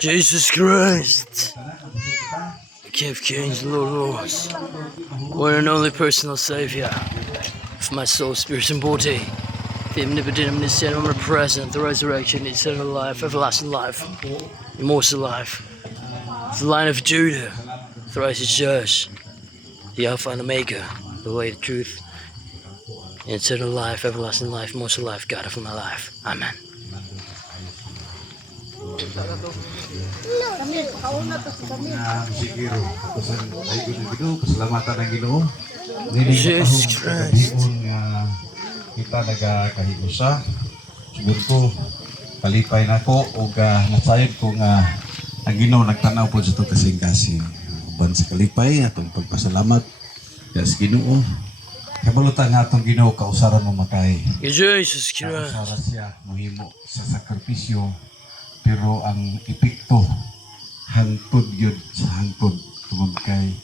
Jesus Christ, the King of Kings, Lord of Lords, one and only personal Savior of my soul, spirit, and body. The omnipotent, omniscient, omnipresent, the resurrection, eternal life, everlasting life, immortal life. The Lion of Judah, the righteous Judge, the Alpha and Omega, the way, the truth, eternal life, everlasting life, immortal life, God of my life. Amen. Siguro, ay Ginoo, pasalamatan ang Ginoo. Jesus Christ. Nga kita nagakahiusa. Siguro ko palipay na ko o nasayod ko nga ang Ginoo nagtanaw po sa ito kasing-kasing. Uban sa kalipay atong pagpasalamat kaya sa Ginoo. Kabalutan nga atong Ginoo kausaran mo makay. Jesus Christ. Kausaran siya mohimo sa sakripisyo. Pero ang epekto hangtod yun sa hangtod tungod kay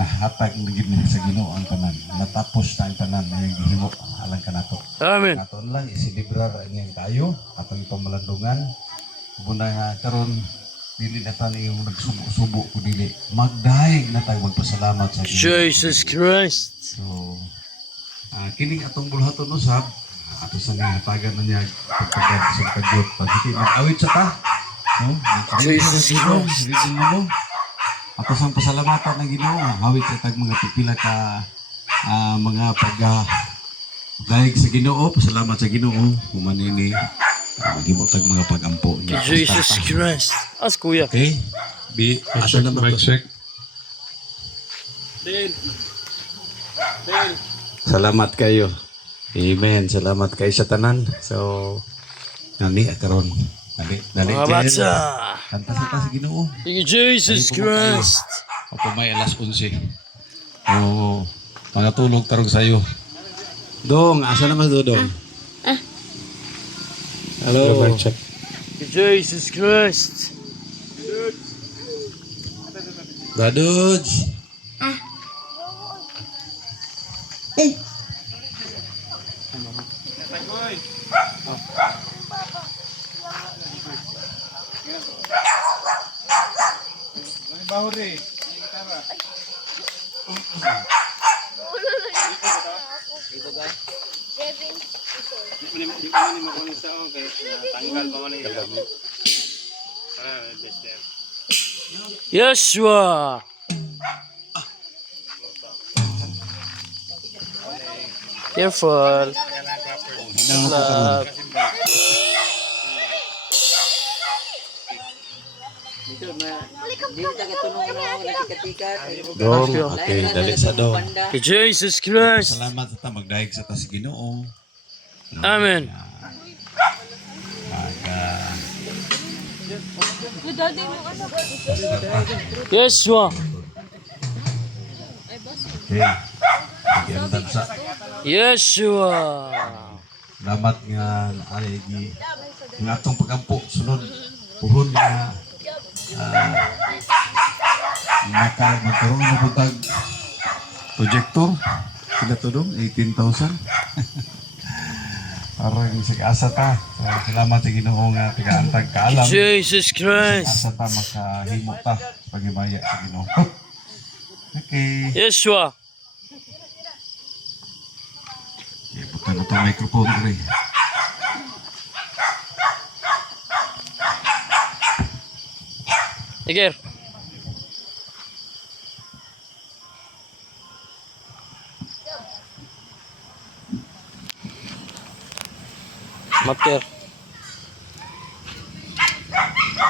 nahatag na gid sa Ginoo ang tanan, natapos na ang tanan na yung gihimo alang kanato. Amen. Naton lang isilibrar ang iyang kayo atong pamalandungan muna nga karon dili na tani yung nagsubo-subo ko dili magdayeg na tayo magpasalamat sa Ginoo. Jesus Christ. So kining atong bulhaton usab ato sa nangatagan na niya pagkagad sa kagyot pagkiti mag-awit sa ta no? Jesus Christ. Ato sa pasalamatan ng Ginoo awit sa tag mga pipila ka mga dahig sa Ginoo pasalamat sa Ginoo humanini gimo tag mga pagampo niya Jesus Christ. As kuya. okay asa naman to check. salamat kayo. Amen. Salamat kayo sa tanan. So, nani karon. Dali. Mga bata. Kanta sa ta sa Ginoo. Jesus Christ. Ako may alas 11. Oo. Mga tulog tarong sayo. Dong, asa naman Dong? Hello. Check. Jesus Christ. Baduj. Yeshua. Careful. Love. Dong, okay, dali sa Dong. Jesus Christ. Salamat sa ta magdayeg sa ta sa Ginoo. Amen. Yeshua. Okay. Pagyandag sa Yeshua. salamat nga ay nga atong pagampo sunod puhon nga magkaroon na butag projector sila to dong 18,000 parang sig-asa ta salamat sa Ginoo nga tigaantag kaalam Jesus Christ. asa ta makahimo ta pagibaya sa Ginoo okay Yeshua. bukan mo itong microphone rin. Iger. Mater.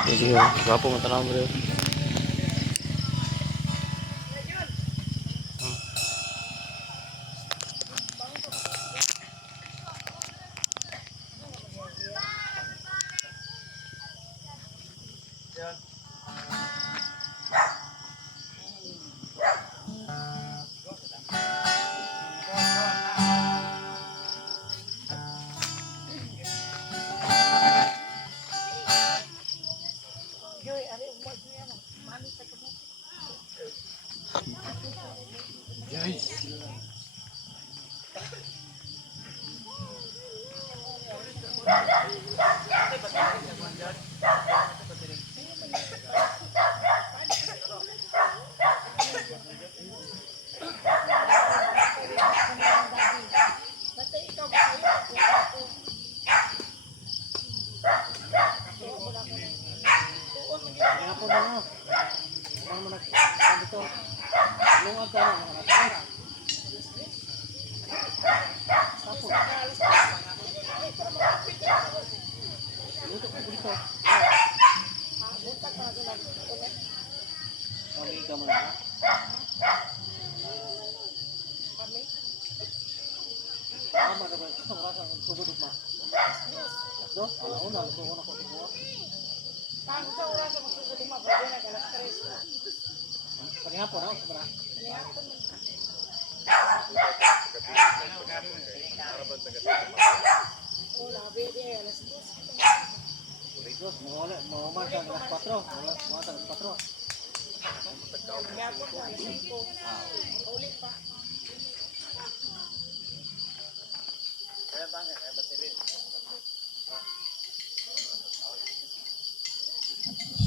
Sige, gapo mo tanaw mo rin.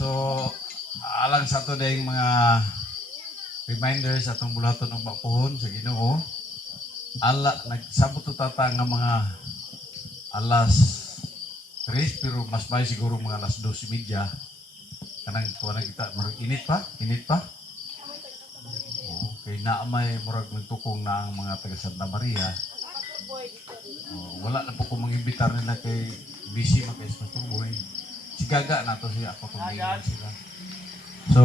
So, alang sa ito dahil mga reminders atong bulaton ng bakuhon sa Ginoo. Nagsabot to tata nga mga alas 3 pero mas may siguro mga alas 12:30. Kanang tuwa na kita, marag init pa? Okay, naamay murag nagtukong na ang mga taga Santa Maria. Wala na po kung mang-imbitar nila kay busy mag-is na tuboy. Sigaga na to siya ako kung sila. So,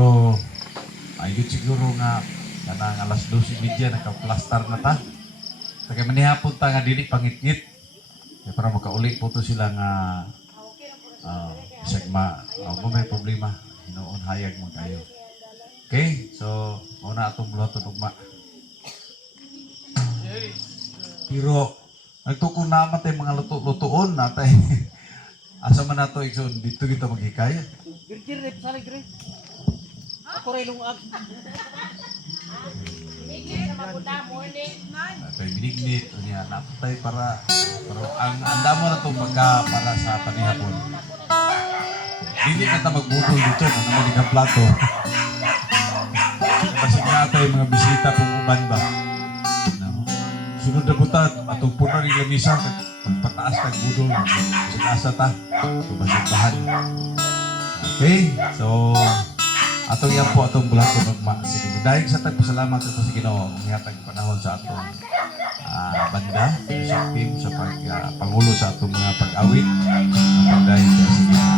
ayun siguro nga kanang alas 12:30 naka-plaster na ta. Kaya manihapon ta nga dili pangitngit. Kaya para makauli po to sila nga segma, may problema. Hinoon hayag mo kayo. Okay, so una atong bulaton ugma. Pero nagtukong naman tayo mga luto-lutoon natay. Asa man nato igsoon dito kita magikaya. Girgir rin, sali gire. Ako rin lungag. Natay binignit, niya napatay para ang andamo na to para sa panihapon. Hindi kita magbutol dito, ano mo ka plato. Kasi nga tayo mga bisita pong uban ba. Sunod na buta, atong puno rin lamisa, pagpataas kag budol, asa ta, bahan. Okay, so atong yan po atong bulaton ugma. Sige, dahil sa tagpasalamat ito sa Ginoo, ngayatag panahon sa atong banda, sa team, sa pangulo sa atong mga pag-awit, ang pagdahil sa Ginoo.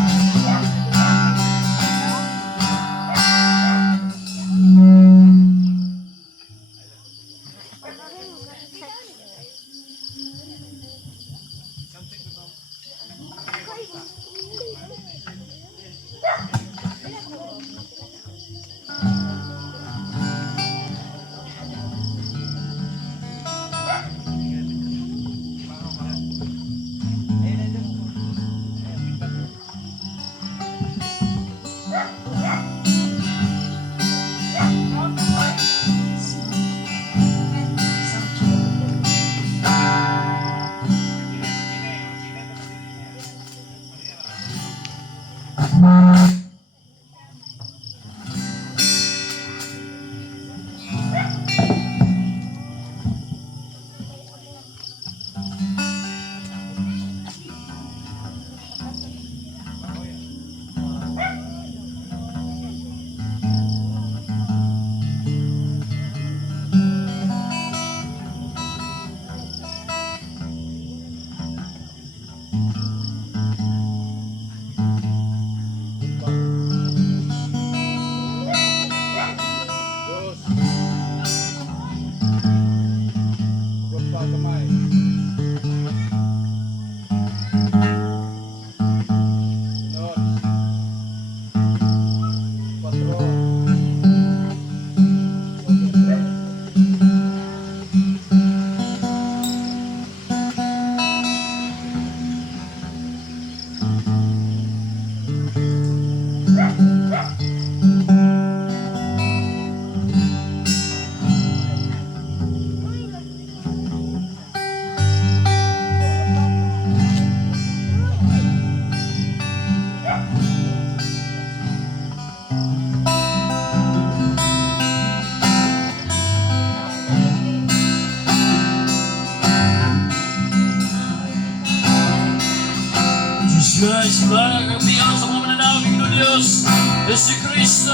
Simbahan ng kagabihan sa mga mananawang Panginoon Diyos, Yesu Cristo.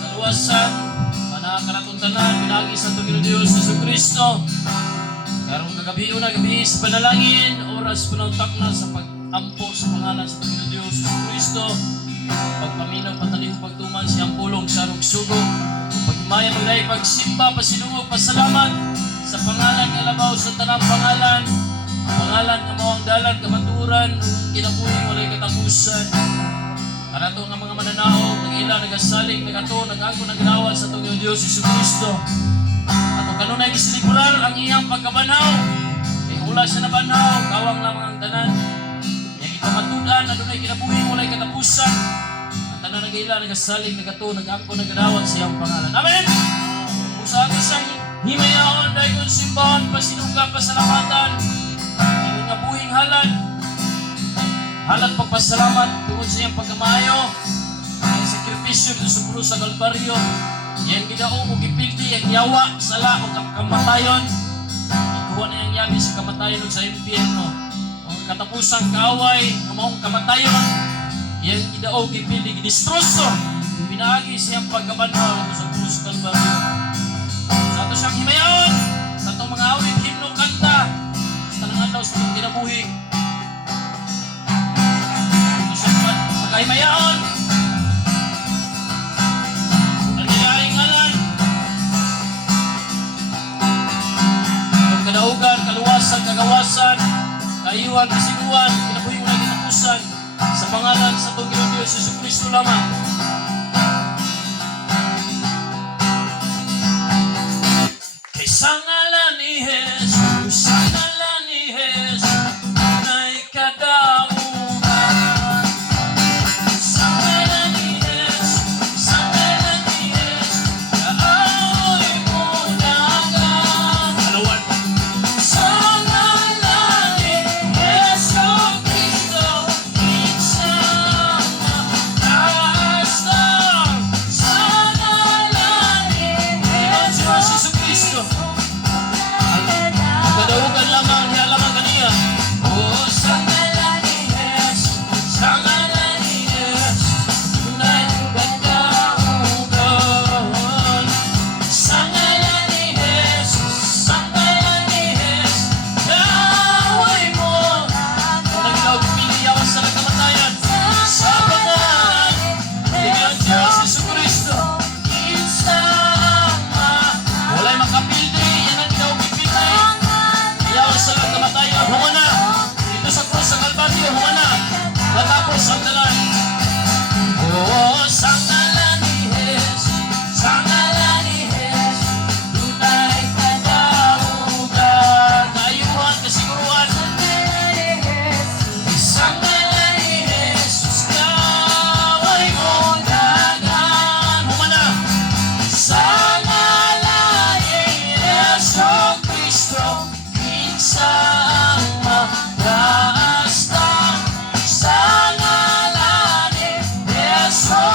Kaluwasan, panakaratuntanan, pinagi sa Panginoon Diyos, Yesu Cristo. Karong kagabihan na gabi sa panalangin, oras panautak na sa pag-ampo sa pangalan sa Panginoon Diyos, Yesu Cristo. Pagpaminaw, pataliw, pagtuman, siyang pulong, sarong sugo. Paghimayan, maglay, pagsimba, pasinungog, pasalamat sa pangalan ng labaw sa tanang pangalan. Pangalan ng mawang dalan, kamaturan, kinabuhi, walay katapusan. Kanato nga mga mananaog, nag-ila, nagasaling, nagato, nag-ako, naglawan sa Panginoon Diyos, Yesu Cristo. At kung kanunay gisilibrar ang iyang pagkabanaw, ay hula siya na banaw, kawang lamang ang tanan. Yang ipamatudan, na doon ay kinabuhi, walay katapusan. Ang tanan nag-ila, nagasaling, nagato, nag-ako, naglawan sa iyang pangalan. Amen! Kung sa ato siyang himayaon, dahil kung simbahan, pasinuga, pasalamatan, nga buhing halat pagpasalamat tungod sa iyang pagkamayo, ang sakripisyo dito sa krus sa Kalbaryo, yang gidao o gipildi, ang yawa, sala o kamatayon, ikuha na yung yabi sa kamatayon o sa impyerno, ang katapusang kaaway, ang maong kamatayon, yang gidao o gipildi, gidistroso, pinaagi sa iyang pagkabanhaw sa krus sa Kalbaryo. Sa ato siyang himayaon, sa itong mga awit, himno, kanta, tanang adlaw sa itong kinabuhi. Ito siya sa kahimayaon. Ang nilaing ngalan. Ang kadaugan, kaluwasan, kagawasan, kaiwan, kasiguan, kinabuhi mo na kinapusan sa pangalan sa itong Ginoong Diyos, Yesu Cristo lamang. Kay sa ngalan ni Jesus, sa ngalan ni Jesus, na'y kadaugan. Sa ngalan ni Jesus, sa ngalan ni Jesus, kaaoy mo dagan. Alawan. Sa ngalan ni Yesu Cristo, isang mataas lang. Sa ngalan ni Yesu Cristo, kadaugan lamang, niya lamang kaniya. Oh, sa ngalan ni Jesus, sa ngalan ni Jesus, tunay kadaugan. Sa ngalan ni Jesus, sa ngalan ni Jesus, kaaway mo. Unang ilaw, pipiliyawan sa nagkamatayan. Sa pangalan ni Diyos, Yesu Cristo, walay makapildi, yan ang ilaw, pipildi. Iyawan sa lang kamatayan, humana. Dito sa krus sa Kalbaryo, humana. Matapos ang dalan. Oh, sa ngalan ni Jesus, sa ngalan ni Jesus, tunay kadaugan. Kaayuhan, kasiguruhan. Sa ngalan ni Jesus, kaaway mo dagan. Humana. Sa ngalan ni Yesu Cristo, isang mataas lang. Sa ngalan ni Yesu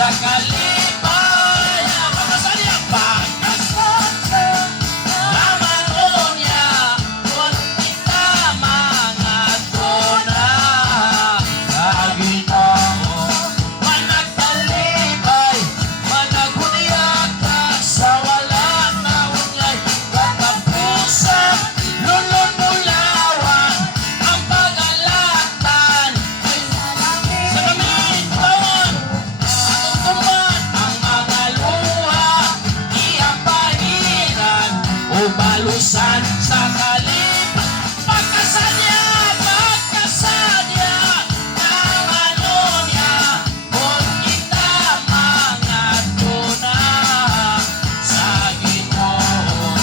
sa kalipayan. Pagkasadya, pagkasadya, laman o niya, kung kita mga tuna. Kagita mo, managkalibay, managuniyak ka sa wala na unyay. Katapusan, lulon mulawan, ang pag-alatan ay sa kaming bawang. Ang tuman, ang mga luha, iyang pahiran o balusan sa kalipa. Pagkasadya, pagkasadya, ng ano niya, kung kita mga tuna. Sa Ginoo,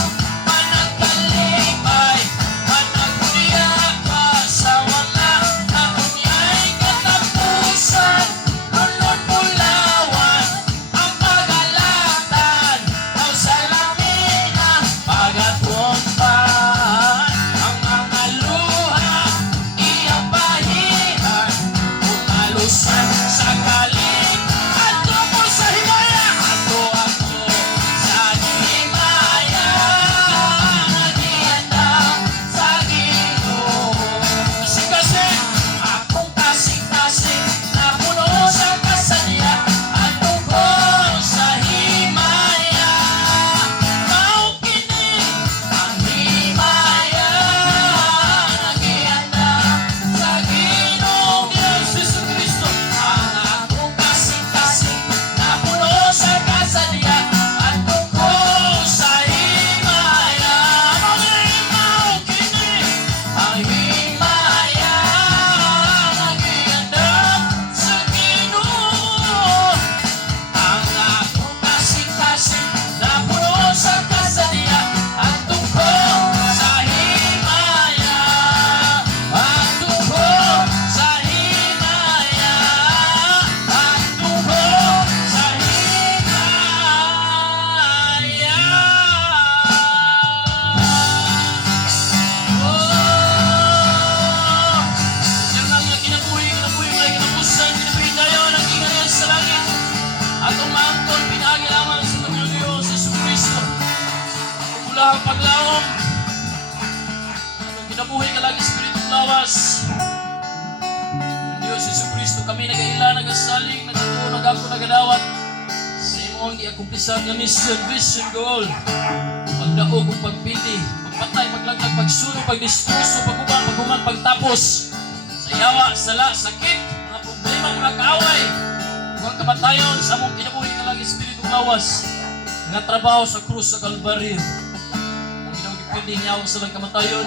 managkalibay, managuniyak ka sa wala na unyay. Katapusan, lulon mulawan, ang pag-alatan ang salamin ng pag-atumbahan. Ang mga luha, iyang bahiran, umalusan sa kalim. Ato mo sa himaya, ato ako sa himaya. Nagihanda sa Ginoo. Kasing-kasing, akong kasing-kasing, napuno sa kasadya. Ato ko sa himaya. Maukinig ang himaya. Nagihanda sa Ginoong Diyos Jesucristo. Ang akong kasing-kasing, napuno sa kasadya. Ato ko sa himaya. Maukinig ang himaya. Nagihanda sa Ginoo. Ang akong kasing-kasing, napuno sa kasadya. Ang tungkol sa himaya. Ang tungkol sa himaya. Ang tungkol sa himaya. Oh! Siya nga nga kinabuhi, mga kinapusan, kinabuhi tayo ng ingay sa langit. Atong maangkon, pinagi lamang sa Panginoon Diyos, Jesucristo. Mula ang paglaom, atong kinabuhi ka lagi Spiritong lawas. Ang Diyos, Jesucristo, kami nag-aila, nag-asaling, nagatuo, nag-ako, nagadawat. Sa imong i-akumplisan nga mission, vision, goal. Pagdaog o pagpili, pagpatay, paglaglag, pagsuno, pagdiskurso, paghuman, pagtapos. Sa yawa, sala, sakit, mga problema, mga kaaway. Huwag kamatayon sa mong kinabuhi ka lagi Spiritong lawas. Nga trabaho sa krus sa Kalbaryo. Kung ginawagipindi niya ako sa lang kamatayon,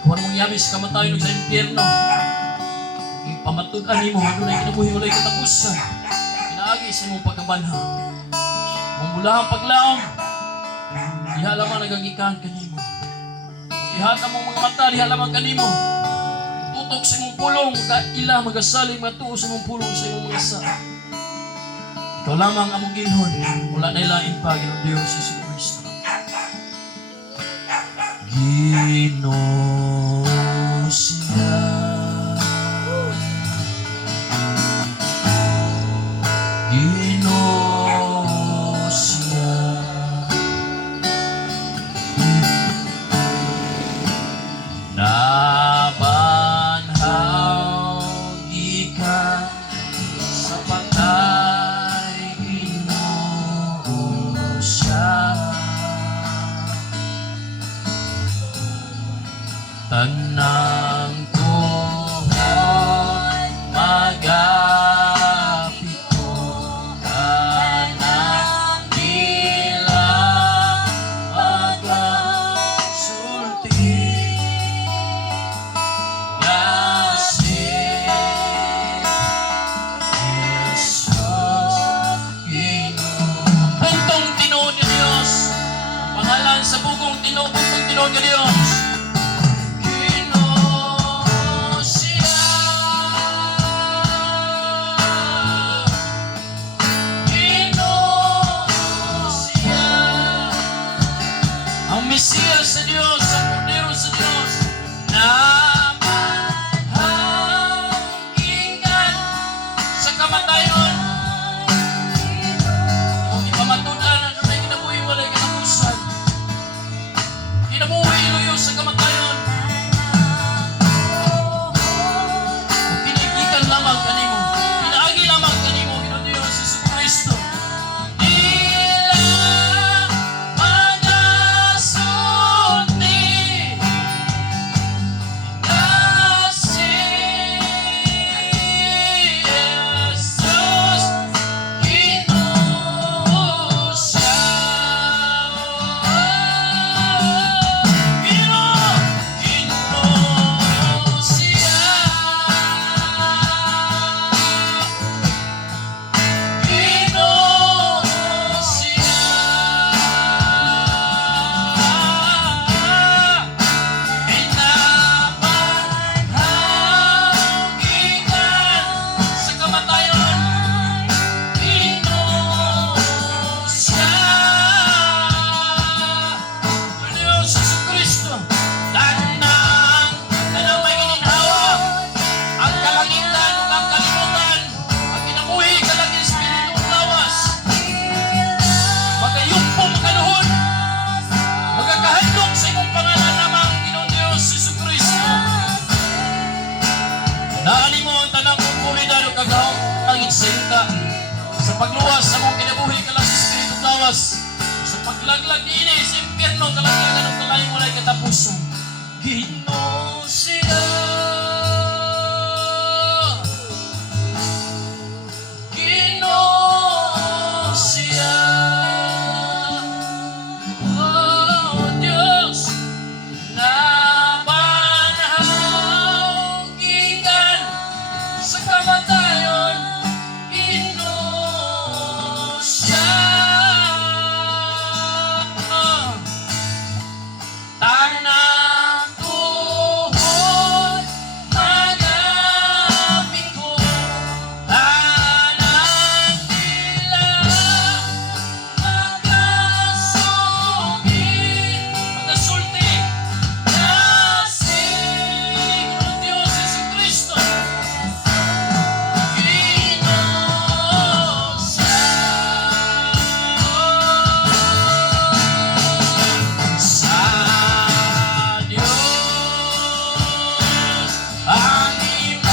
kung mong yabi sa kamatayon sa impyerno, ipamatudan mo, ano na kinabuhi walay katapusan. Pinaagi sa imong pagkabanha. Kung mula ang paglaong, diha lamang nagagikan kanimo. Ihata mong mga mata, diha lamang kanimo. Tutok sa imong pulong, ila magasaling matuo sa imong pulong sa imong mga sa. Ikaw lamang among ginhon, wala na ilain pa, Ginoong Diyos Jesucristo. Ginoo siya. Ginoo siya. Nabanhaw gikan sa patay, Ginoo siya. Tanang tuhod magapit ko, kanang dila magasulti. Yasin Jesus Ginoo. Buntong tinuod ni Dios, pangalan sa bugong tinuod, buntong tinuod ni Dios. Ginoo pagluwas sa mong kinabuhi ka lang Espiritu Lawas. Sa paglaglag ini sa impyerno kalaglagan ng kalayong walay katapusan. Ginoo siya. Ginoo siya. Oh Diyos, na banhaw gikan sa kamatayon. Ginoo siya. Tanang tuhod magapin ko, tanang tila magasulti, nasing ng Diyos Jesucristo. Ginoo siya. Sa Diyos ang himaya,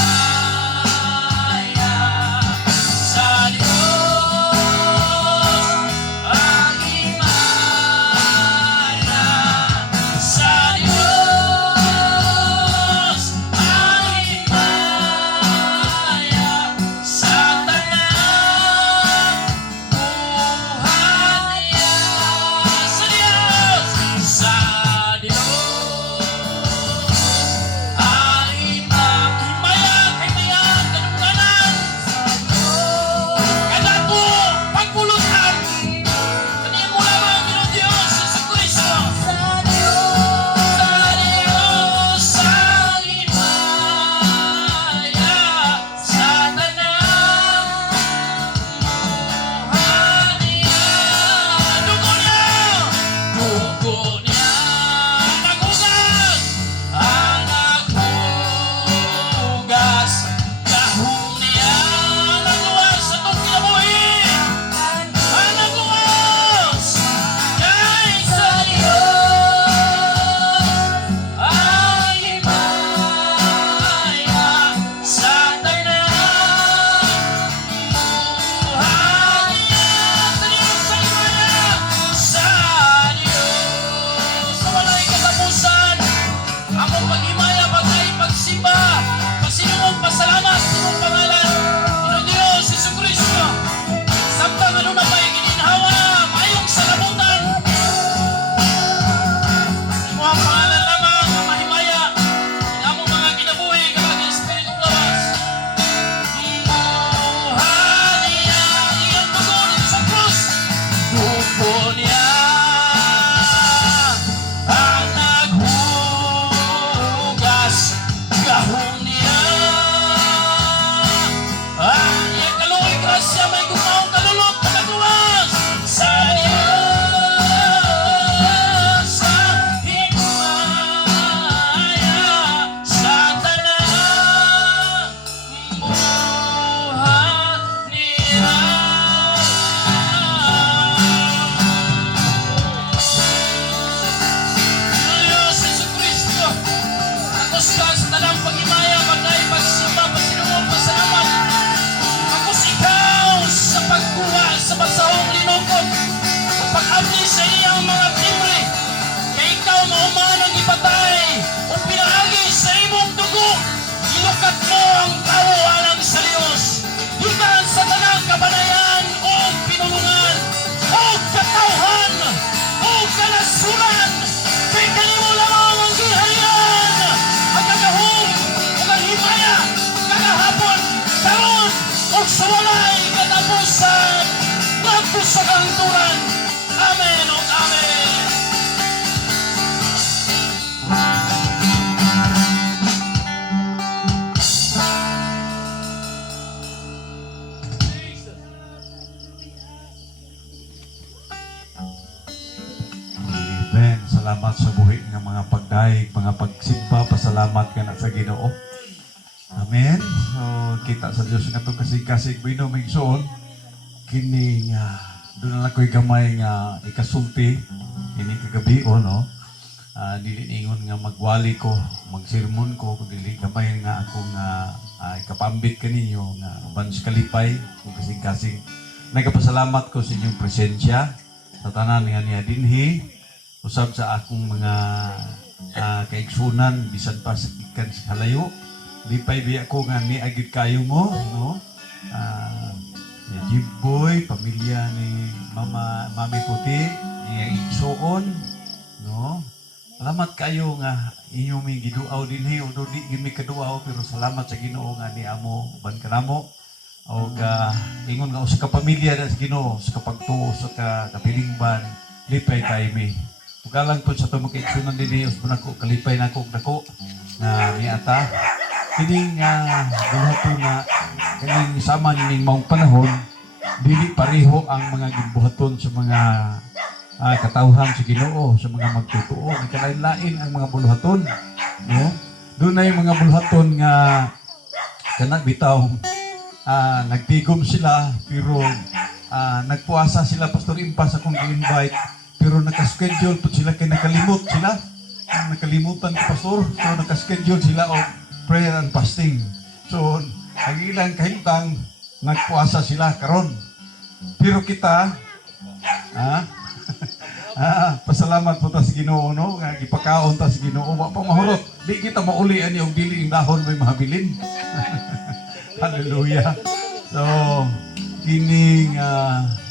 sa Diyos ang himaya, sa Diyos ang himaya, sa tanang buhay niya. Sa Diyos ang himaya, kaibigan, kadungganan, kadato, pagpulutan, kanimo lamang Ginoo Diyos Jesucristo. Sa Diyos ang himaya, sa tanang buhay niya. Dugo niya naghugas, ang naghugas, gahong niya nagluwas sa itong kinabuhi. Ang nagluwas, kay sa Diyos ang himaya, sa tanang buhay niya. Sa Diyos ang himaya, sa Diyos na walay katapusan. Among paghimaya, pagkay, pagsimba, pagsinungog, pasalamat sa imong pangalan, Ginoo Diyos Jesucristo. Samtang ano na ba'y gininhawa, mayong salamutan. Imo ang pangalan lamang ang mahimaya. Ang among mga kinabuhi, kalag Espiritu Lawas. Buhay niya, iyang dugo dito sa krus. Dugo niya ang naghugas, gahong niya ang iyang kaluoy grasya, may gumaong kalulot na nagluwas. Sa Diyos ang himaya, sa tanang buhay niya. Diyos Jesucristo, agos ka sa tanang paghimaya, bagay, pagsimba, pasinungog, pasalamat. Agos ikaw sa pagkuha sa basahong linungkot, pag-abdi sa iyang mga timbre, kaya ikaw mauman ang ipatay o pinaagi sa imong dugo. Ilukat mo ang tao alang sa Diyos, hikan sa tanang kabanayan o pinulungan o katawhan o kalasuran. Kay kanimo lamang ang ginharian, ang kagahom o kaghimaya, kagahapon, karon o sa walay katapusan, ngadto sa kahangturan. Amen o amen. Amen. Salamat sa buhi ng mga pagdaig, mga pagsimba, pasalamat ka na sa Ginoo. Amen. So, kita sa Diyos nga itong kasig-kasig binuming soon, kini nga, doon na ko'y gamay nga ikasulti, kini kagabi o no, dili ingon nga magwali ko, magsirmon ko, kung dili gamay nga akong ikapambit kaninyo nga uban sa kalipay, kung kasing-kasing nagapasalamat ko sa inyong presensya sa tanan nga niya dinhi usab sa akong mga kaigsunan bisan pa sa gikan sa kalayo. Di pa'y biya ko nga ni agit kayo mo, no? Ni Jibboy, pamilya ni Mami Puti, ni Igsoon, no? Salamat kayo nga inyong may giduaw din he, although di gimi kaduaw, pero salamat sa Ginoo nga ni amo, uban ka namo. O ingon nga sa kapamilya na sa Ginoo, sa kapagtuo, sa kapilingban, lipay kayo mi. Tugalang po sa itong makaigsunan din he, uspan ako, kalipay na ako, dako, na ni ata. Kining buhaton na kining sama ning maong panahon dili pareho ang mga gibuhaton sa mga katawhan sa Ginoo sa mga magtutuo kalain-lain ang mga buluhaton, no? Dunay mga buluhaton nga kana bitaw nagtigom sila pero nagpuasa sila Pastor Impas akong i-invite pero naka-schedule po sila kay nakalimot sila nakalimutan ko Pastor so naka-schedule sila o prayer and fasting. So, ang ilang kahintang nagpuasa sila karon. Pero kita, pasalamat po ta sa Ginoo, no? Nga gipakaon ta sa Ginoo, wa pa mahurot. Di kita mauli ani og dili ing dahon may mahabilin. Hallelujah. So, kining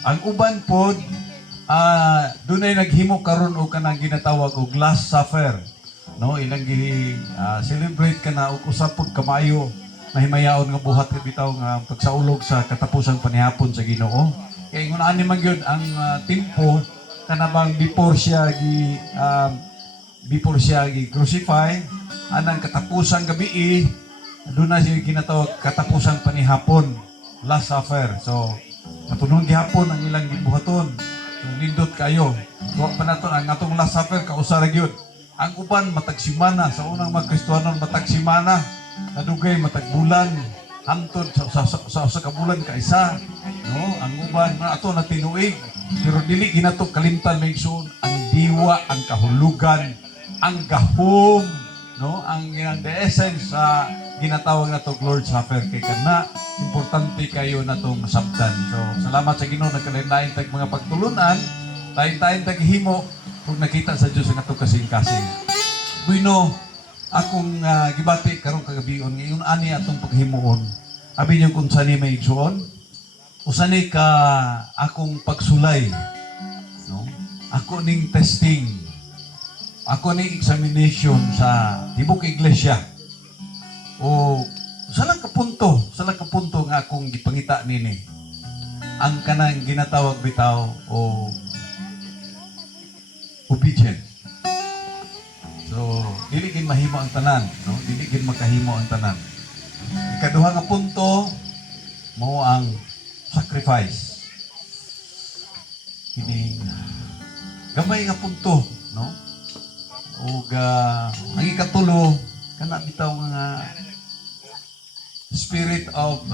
ang uban pod dunay naghimo karon og kanang ginatawag og Last Supper. No, ilang celebrate ka na usap pud kamayo mahimayaon nga buhat bitaw nga pagsaulog sa katapusang panihapon sa Ginoo. Kay ingon ani man gyud ang tempo kanabang before siya gi crucify anang katapusang gabi aduna siya ginatawag katapusang panihapon, Last Supper. So matunon gihapon ang ilang gibuhaton. So nindot kayo. Wa pa naton ang atong Last Supper kausa ra gyud. Ang uban matagsimana sa unang mga Kristiyanon matagsimana nadugay matagbulan hantod sa kabulan kaisa, no? Ang uban na ato na tinuig pero dili ginato kalimtan may igsoon ang diwa, ang kahulugan, ang gahom, no? Ang the essence sa ginatawag nato Lord's Supper kay kana importante kayo natong sabtan. So salamat sa Ginoo nagkalain-lain tag mga pagtulunan lain-lain tag himo kung nakita sa Diyos ang ato kasing-kasing. Bueno, akong gibati karong kagabion ngayon ani atong paghimuon. Abi niyo kung sani may igsoon, usani ka akong pagsulay, no? Ako ning testing. Ako ning examination sa tibok iglesia. O salang ka punto nga akong gipangita nini. Ang kanang ginatawag bitaw o obedient. So, dili gid mahimo ang tanan, no? Dili gid makahimo ang tanan. Ikaduha nga punto mao ang sacrifice. Kini gamay nga punto, no? Ug ang ikatulo kana bitaw nga spirit of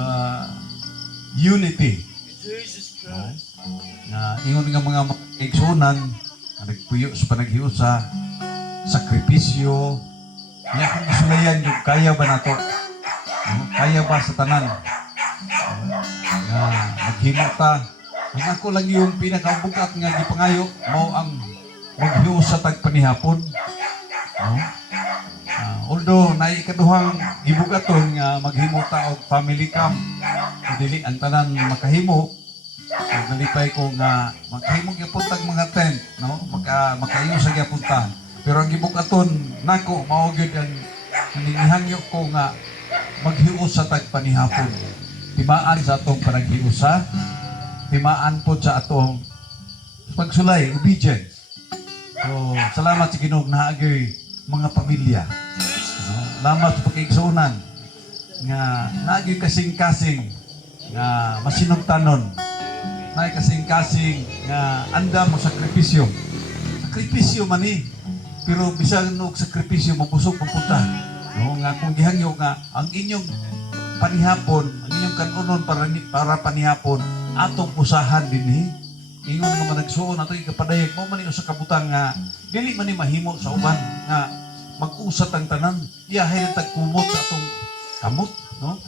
unity. No? Ingon nga mga igsunan nagpuyo sa panaghiusa, sakripisyo, niya kung isulayan yung kaya ba nato? No? Kaya ba sa tanan? Maghimo ta. Ang ako lang yung pinakabukat nga gipangayo, mao ang maghiusa tag panihapon. No? Although naikaduhang gibugaton nga maghimo ta og family camp, dili ang tanan makahimo. Nalipay ko nga makahimog yapuntag mga tent, no? Makayo sa yapunta. Pero ang gibukaton nako mao gyud ang ningihangyo ko nga maghius sa tagpanihapon. Timaan sa atong panaghiusa, timaan po sa atong pagsulay, obedient. So, salamat sa Ginoo naagay mga pamilya. No? Salamat sa pagkaigsunan nga naagay kasing-kasing nga masinugtanon. Nay kasing-kasing nga anda mo sakripisyo. Sakripisyo man ni. Pero bisan og sakripisyo mabusog papunta. No nga kung gihangyo nga ang inyong panihapon, ang inyong kanunon para panihapon atong usahan dinhi. Ingon nga managsuon ato ikapadayag mo man sa kabutang nga dili man ni mahimo sa uban nga mag-usat ang tanan. Iyahay tag kumot sa atong kamot, no?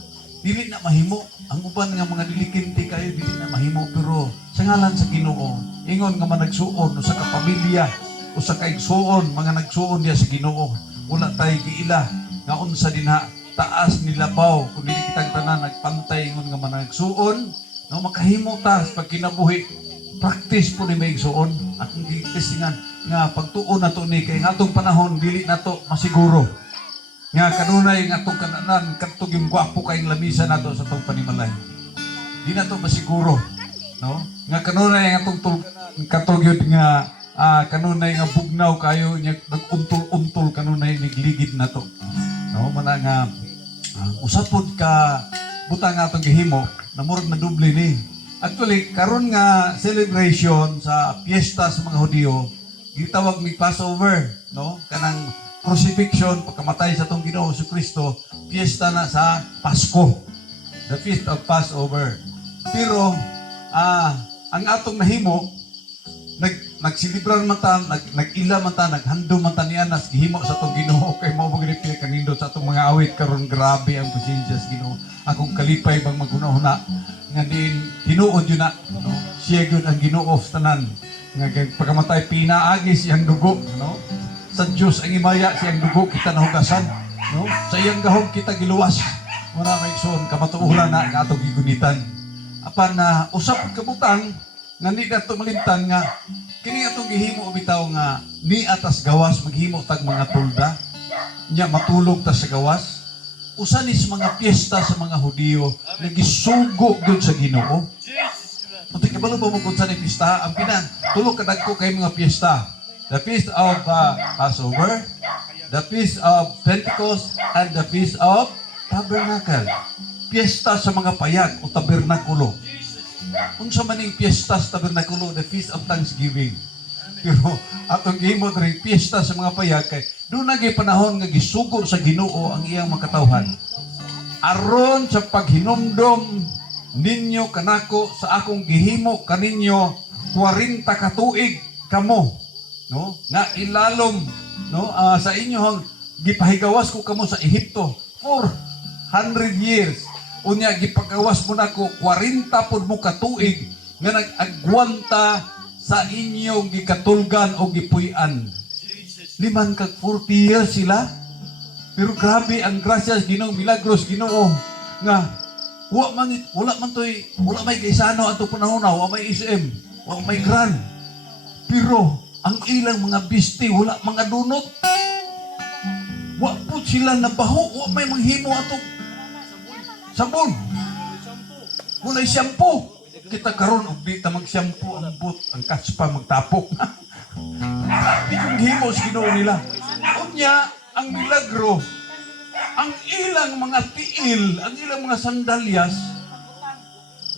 dili na mahimo. Ang uban nga mga dilikinti kayo dili na mahimo, pero sa ngalan sa Ginoo ingon nga managsuon usa ka pamilya, usa ka igsuon, mga nagsuon diya sa Ginoo. Wala tay giila nga unsa dinha taas nilabaw kun dili kitang tanan nagpantay ingon nga managsuon, no makahimo ta sa pagkinabuhi. Practice po ni may igsuon. Akong gitistingan nga pagtuon nato ni kay ngatong panahon dili nato masiguro. Nga kanunay nga itong kananan, katong yung gwapo kayong lamisa nato sa itong panimalay. Di na ito masiguro. No? Nga kanunay nga itong katong yun nga kanunay nga bugnaw kayo, nag-untol-untol kanunay nagligid na ito. No? Mana nga, usapod ka butang nga itong gihimo, namurag na doble ni. Actually, karon nga celebration sa piyesta sa mga Hudiyo, gitawag ni Passover. No? Kanang crucifixion, pagkamatay sa itong Ginoo si Kristo, fiesta na sa Pasko. The Feast of Passover. Pero, ang atong nahimo, nagsilibran man ta, nag-ila man ta, naghando man ta niya, nas gihimo sa itong Ginoo, kay mo magripil kanindot sa itong mga awit, karon grabe ang presensya sa Ginoo. Akong kalipay bang magunahuna, nga din, tinuod yun na, no? Siya yun ang Ginoo sa tanan. Nga pagkamatay, pinaagi siyang dugo, no? Sa Diyos ang imaya siyang dugo kita nahugasan, no? Sa iyang gahom kita giluwas. Muna may son kamatuulan na nga atong gigunitan. Apan na usap kabutang nga di nato malimtan nga kini atong gihimo bitaw nga ni atas gawas maghimo tag mga tulda. Nya matulog ta sa gawas. Usa ni sa mga piyesta sa mga Hudiyo nagisugo gyud sa Ginoo. Unti kabalo ba mo kun sa ni piyesta ang pinan tulo ka dagko kay mga piyesta. The Feast of Passover, the Feast of Pentecost, and the Feast of Tabernacle. Piyesta sa mga payag o tabernakulo. Unsa man ning piyesta sa tabernakulo, the Feast of Thanksgiving. Pero atong gihimo rin piyesta sa mga payag kay doon nagay panahon nga gisugo sa Ginoo ang iyang makatawhan. Aron sa paghinumdom ninyo kanako sa akong gihimo kaninyo 40 ka tuig kamo. No, nga ilalom no sa inyong gipahigawas ko kamo sa Ehipto 400 years. Unya gipagawas mo nako 40 pud mo ka tuig nga nag-agwanta sa inyong gikatulgan o gipuy-an. Liman kag 40 years sila. Pero grabe ang grasya Ginoo, milagros Ginoo nga wala may kaisano ato panahon, wala may SM, wala may gran. Pero ang ilang mga bisti, wala mga dunot. Wa po sila nabaho, wa may manghimo atong sabon. Wala'y shampoo. Kita karon og di ta mag-shampoo ang but, ang kaspa magtapok. Di kong himo sa Ginoo nila. Unya, ang milagro, ang ilang mga tiil, ang ilang mga sandalyas,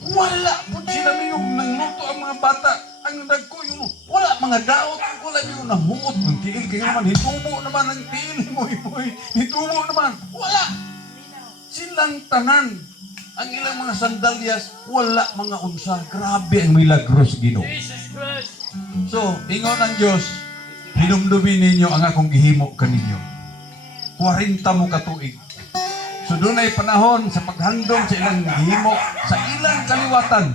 wala po sila mayong nangluto ang mga bata. Ang nagkuyo, wala mga daot, wala yung namuot ng tiil. Kaya naman, hitubo naman ang tiil mo, hitubo naman. Wala. Silang tanan. Ang ilang mga sandalyas, wala mga unsa. Grabe ang milagros Ginoo. So, ingon ang Diyos, hinumdumin ninyo ang akong gihimo kaninyo. 40 mo katuig. So, doon ay panahon sa paghandom sa ilang gihimo, sa ilang kaliwatan.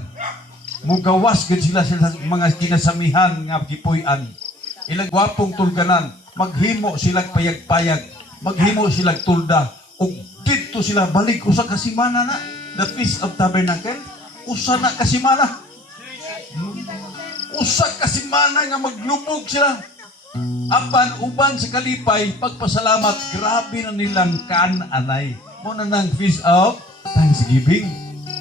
Mugawas gud sila mga kinasamihan nga gipuy-an. Ilang gwapong tulganan, maghimo sila payag-payag, maghimo sila tulda, ug dito sila balik usa ka semana na, the Feast of Tabernacle, usa na ka semana. Usa ka semana nga maglubog sila. Apan uban sa kalipay, pagpasalamat, grabe na nilang kan-anay. Muna ng Feast of Thanksgiving.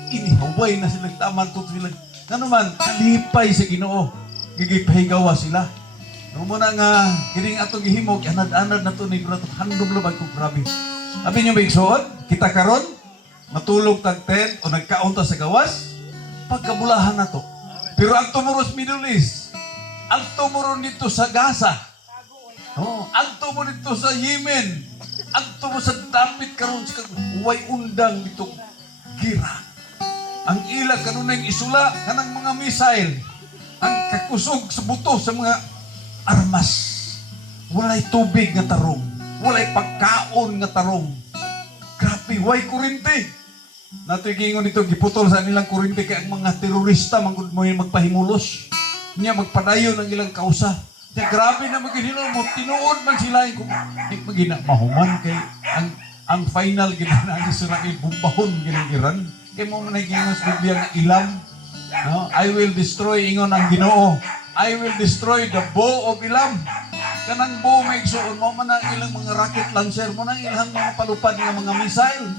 Inihaway na silang taman to sila. Nga naman, kalipay sa Ginoo. Gigipahigawa sila. Nung muna nga, kining atong gihimog, anad-anad na to ni Grato. Handom labag ko, grabe. Abi nyo maigsoon, kita karon, matulog tag tent o nagkaunta sa gawas, pagkabulahan na to. Pero ang tumuro sa Middle East, ang tumuro dito sa Gaza, ang tumuro dito sa Yemen, ang tumuro sa Dapit karon sa way undang dito gira. Ang ila kanunay isula kanang mga missile, ang kakusog sa buto sa mga armas. Walay tubig nga tarong, walay pagkaon nga tarong. Grabe, way kurente. Natigingon dito, giputol sa nilang kurente kay ang mga terorista manggod mo yung magpahimulos. Niya magpadayon ang ilang kausa. Kaya grabe na maghihinom mo, tinuod man sila kung di magina mahuman kay ang final ginana ang Israel bumbahon ginang Iran. Kay mo man nagingon sa Biblia nga ilam. No? I will destroy ingon ang Ginoo. I will destroy the bow of Ilam. Kanang bow may igsuon mo man ang ilang mga rocket launcher mo nang ilang mga palupad nga mga missile.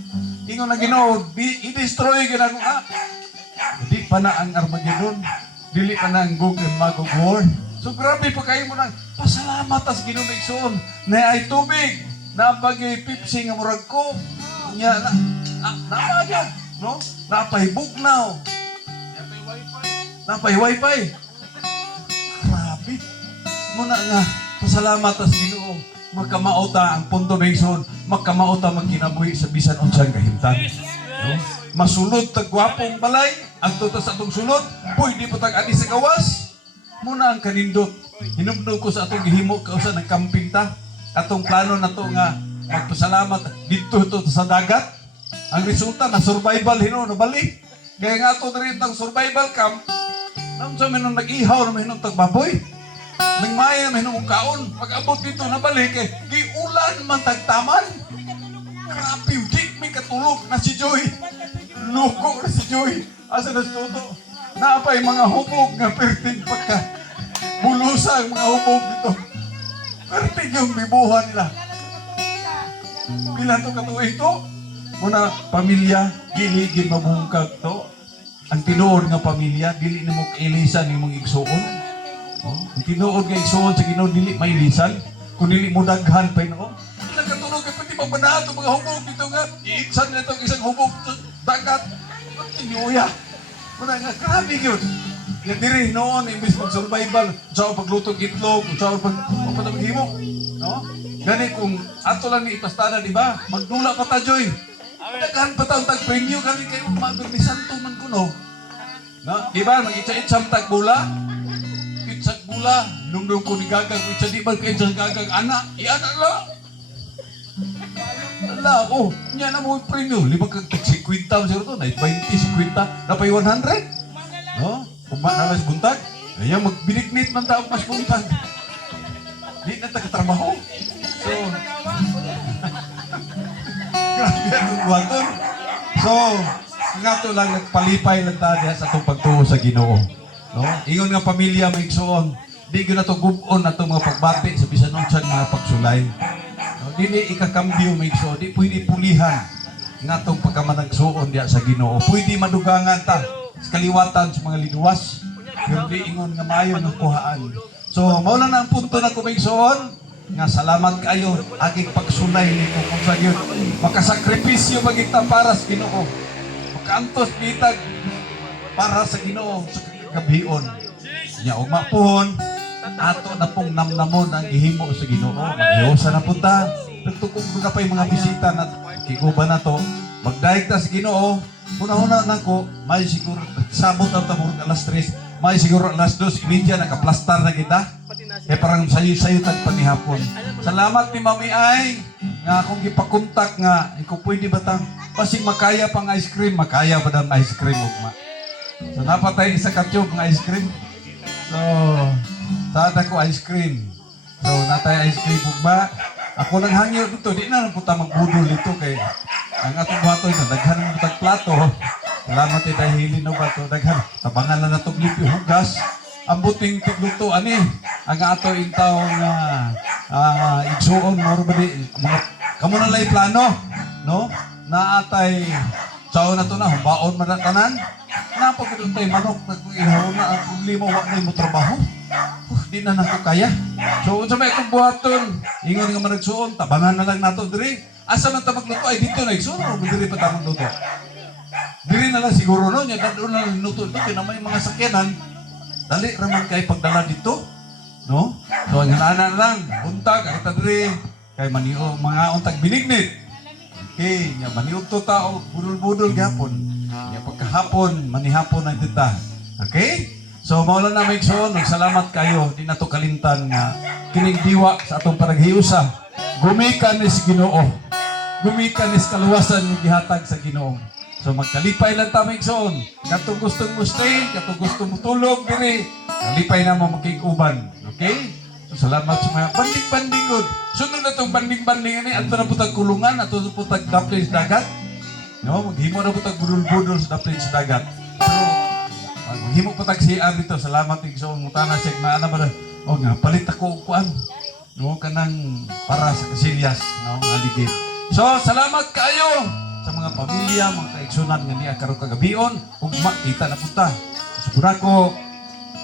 Ingon ang Ginoo, i-destroy ginang di pa na ang Armageddon. Dili pa na ang Gog and Magog war. So grabe pa kayo mo nang pasalamat as Ginoo may igsuon na ay tubig na bagay pipsi nga murag ko. Nya na no? Napay bugnaw. Napay wifi. Grabe. Muna nga, pasalamat as Ginoo. Magkamauta ang punto ng ison. Magkamauta magkinabuhi sa bisan unsang kahimtang. No? Masulod tagwapong balay. Ang tutos sa atong sulod. Pwede po tag-ani sa gawas. Muna ang kanindot. Hinumdog ko sa atong gihimo kausa ng kampinta. Atong plano na to nga magpasalamat dito to sa dagat. Ang resulta na survival nabalik. Kaya nga ito rin ang survival camp. Nang sa minong nag-ihaw na minong tagbaboy. Nang maya na minong kaon. Pag-abot dito nabalik eh. Di ulan man tagtaman. Grabe, di may katulog na si Joy. Luko na si Joy. Asa na tuto. Napay mga hubog nga perting pagka. Bulusa ang mga hubog dito. Perting yung bibuhan nila. Pila to katuwing to. Muna, pamilya, giligid mabungkag to. Ang tinuod nga pamilya, dili ni mo kailisan ni mong igsuon. Oh, ang tinuod nga igsuon sa Ginoo dili may lisan. Kung dili mo daghan pa no. Ilang katulog ka pati mabanahan itong mga hubog dito nga. Iiksan na itong isang hubog dagat. Inuya. Muna nga, grabe yun. Nga diri noon, imbis mag-survival, saan paglutong itlog, saan pagpatamagimo. No? Gani kung ato lang ni ipastada, di ba? Magdula pa ta, Joy. Daghan pa taong tagprenyo, gani kayo mabirnisan to man kuno. No? Di ba? Mag-itsa-itsam tagbula. Itsak bula. Nung ko ni Gagang, itsa di ba kayo sa Gagang, anak, i-anak lang. Ala, oh, niya na mo yung premyo. 50 siguro to, na 20, 50, na pa 100. No? Kung nalas buntag, kaya magbinignit man taong mas buntag. Di na tagatrabaho. So, grabe ang buhaton. So, nga to lang nagpalipay lang tayo sa itong pagtuo sa Ginoo. No? Ingon nga pamilya may igsuon, di ko na ito gubon na itong mga pagbati sa bisan unsang mga pagsulay. No? Dili ikakambyo may igsuon, di pwede pulihan nga itong pagkamanagsuon diya sa Ginoo. Pwede madugangan ta sa kaliwatan sa mga linuwas. Pero di ingon nga maayo ng kuhaan. So, mauna na ang punto na kumigsuon, nga salamat kayo, aking pagsulay nito kung sa yun. Makasakripisyo magita para sa Ginoo. Makaantos bitag para sa Ginoo sa gabion. Nya og mapuhon, ato na pong namnamon ang ihimo sa Ginoo. Maghiusa na punta. Nagtukong na pa yung mga bisita na kiguba na to. Magdaig ta sa Ginoo. Una-una na ko, may siguro, sabot ang tamurog alas 3, may siguro alas 2, imidya, nakaplastar na kita. Kaya parang sayo-sayo tagpanihapon. Salamat ni Mami Ay, nga kung ipakontak nga, kung pwede ba tang, pasing makaya pang ice cream, makaya pa ng ice cream, ugma. So, napatay isa katyog ng ice cream. So, saan ako ice cream? So, natay ice cream, ugma. Ako lang hangyo dito, di na lang punta magbudol dito kay ang atong bato ito, daghan ng butag plato. Salamat ito dahil no bato, daghan. Tabangan na natong lipi hugas. Ang buting tigluto, ani, ang ato intawang igsuon, moro ba di, kamo na lang plano, no? Naatay, sao na to na, humbaon man na tanan. Napagod tayo manok, nag-ihaw na ang problema, wak na mo trabaho. Di na nato kaya. So, sa may akong buhaton, ingon nga managsuon, tabangan na lang nato diri. Asa man ta magluto ay dito na igsuon, o diri pa ta magluto. Diri na lang siguro no, nya doon na luto ito, kaya may mga sakyanan, dali raman kay pagdala dito, no? So, ang hananan lang, untag, kita diri, kay maniho, mga untag binignit. Okay, nya maniho to tao, budol-budol gapon. Nya pagkahapon, manihapon na dita. Okay? So, maulan na may igsoon, nagsalamat kayo, di na to kalimtan nga kining diwa sa atong panaghiusa. Gumikan ni si Ginoo. Gumikan ni kaluwasan ng gihatag sa Ginoo. So magkalipay lang ta igsoon. Katong gustong mo stay, katong gustong mo tulog diri, kalipay na mo makikuban. Okay? So, salamat sa mga banding-banding good. Sunod na itong banding-banding ani ato na putag kulungan, ato na putag daplin sa dagat. No, maghimo na putag budol-budol sa daplin sa dagat. Pero maghimo putag CR dito. Salamat igsoon mo tana seg na ba. O nga palit ako kuan. No, kanang para sa kasilyas, no, aligid. So, salamat kayo sa mga pamilya, mga kaigsunan nga niya karong kagabion ug makita na punta. Siguro ko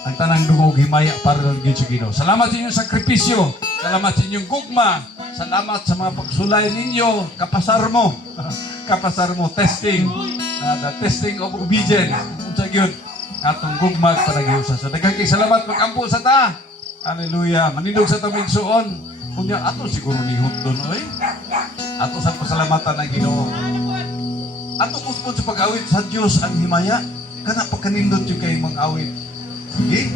ang tanang dungog himaya para lang gyud sa Ginoo. Salamat sa inyong sakripisyo, salamat sa inyong gugma, salamat sa mga pagsulay ninyo, kapasar mo, testing, the testing of obedience. Unsa gyud atong gugma panagiusa. So daghang kay salamat mag-ampo sa ta. Hallelujah. Manindog sa tamig suon. Kunya ato siguro ni Hudon oy. Ato sa pasalamatan ng Ginoo. Ato usbon sa pag-awit sa Dios ang himaya. Kana pagkanindot yung kay mag-awit. Sige.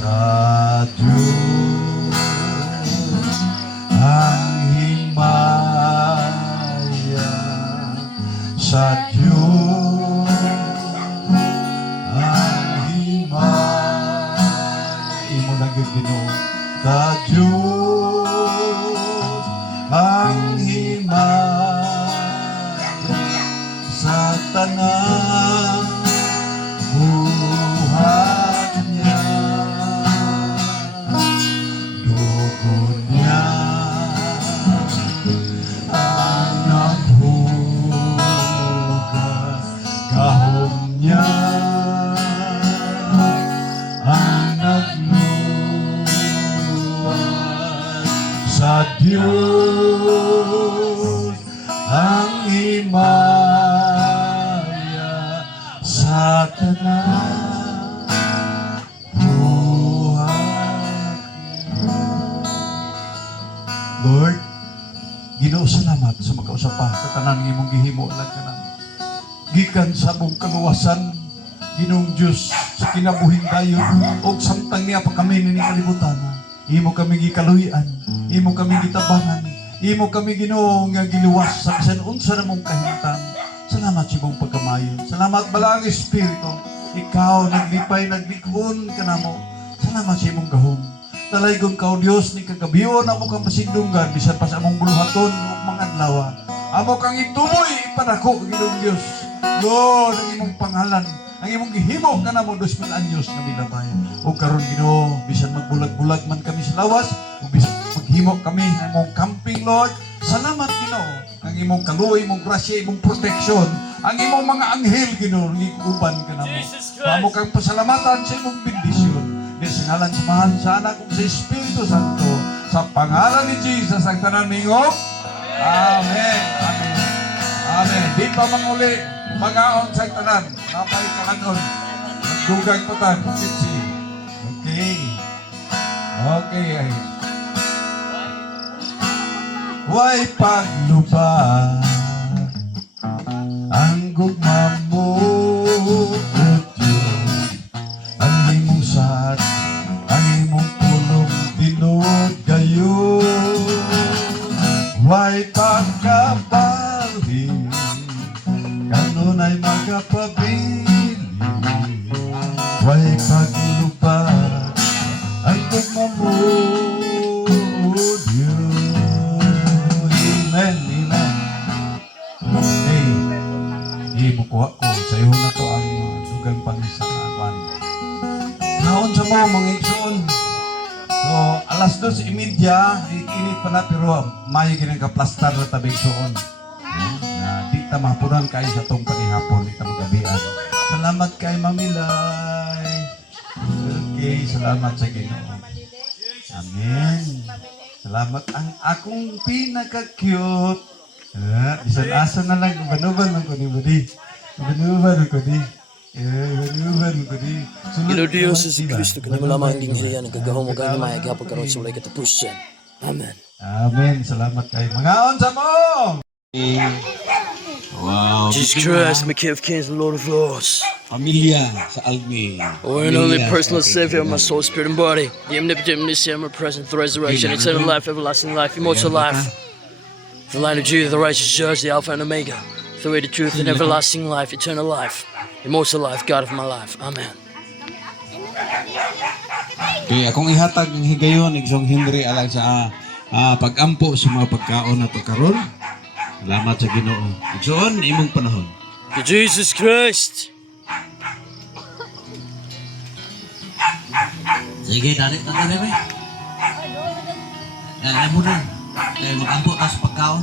Sa Diyos ang himaya, sa Diyos ang himaya. Imo na Ginoo. Sa Diyos ang himaya, sa tanang buhat niya, dugo niya ang naghugas, gahom niya ang nagluwag. Sa Diyos ang himaya, sa tanang buhat. Lord, Ginoo, salamat sa makausapa sa tanan ng imong gihimo lang kanang gikan sa mong kaluwasan, Ginoong Diyos, sa kinabuhing dayon o samtang niya pa kami ni kalibutan. Imo kami gikaluyan, imo kami gitabangan, imo kami Ginoo nga giluwas sa bisan unsa na mong kahimtang. Salamat sa imong pagkamayon. Salamat balang Espiritu. Ikaw naglipay, naglikon ka na mo. Salamat sa imong gahom. Talaygon ka, O Diyos, ni kagabiyon amo kang pasindunggan, bisan pa sa among buluhaton o mga lawa. Amo kang ituloy, ipadako, Ginoong Diyos. Lord, ang imong pangalan, ang imong gihimo ka na mo 2,000 anyos na milabay. O karon Ginoo, bisan magbulag-bulag man kami sa lawas, o bisan maghimo kami ng imong camping, Lord. Salamat, Ginoo. Ang imong kaluoy, imong grasya, imong proteksyon, ang imong mga anghel, Ginoo, gikuban ka na mo. Amo kang pasalamatan sa imong bendisyon. Di sa ngalan samahan sa anak kong sa Espiritu Santo, sa pangalan ni Jesus, ang tanan mingog. Amen. Amen. Amen. Di pa manguli, mag-aon sa tanan. Napay kalanon. Magdugag pa tayo. Okay. Okay. Way paglubad ang gugma mo, O Diyos, ang imong sat, ang imong pulong tinuod kayo. Way pagkabali, kanunay magapabili. Way paglubad ang gugma mo, O Diyos. Amen, amen. Hey, ibukuha ko sa iyo na to ang dugang panisa na awan. Naon sa mo, mga igsoon. So, alas 2:30, init pa na, pero may ginagaplastar na tabi igsoon. Na di ta mapunan kayo sa tong panihapon, di ta magabian. Salamat kay Mamilay. Okay, salamat sa Ginoo. Amen. Salamat ang akong pinaka-cute. Bisan asa na lang, uban-uban man ko ni Budi. Uban-uban ko ni. Uban-uban ko ni. Ginoo Dios Jesus Cristo, kanimo lamang ang ginhiriyan ng kagahom mo kay maya gihapon karon sa walay katapusan. Amen. Amen. Salamat kay mga onsa mo. Wow. Jesus Christ, my King of Kings and Lord of Lords. Pamilya sa Almi. One and only personal Savior of my soul, spirit, and body. The omnipotent, omniscient, omnipresent, the resurrection, eternal life, everlasting life, immortal life. The Lion of Judah, the righteous judge, the Alpha and Omega. the way, the truth, and everlasting life, eternal life, immortal life, God of my life. Amen. Okay, akong ihatag ng higayon, igsong Henry alang sa pag-ampo sa mga pagkaon na pagkaroon. Salamat sa Ginoo. Igsoon, imong panahon. To Jesus Christ. Sige, dalit na tayo, eh. Alam mo na. Mag-ampo tayo sa pagkaon.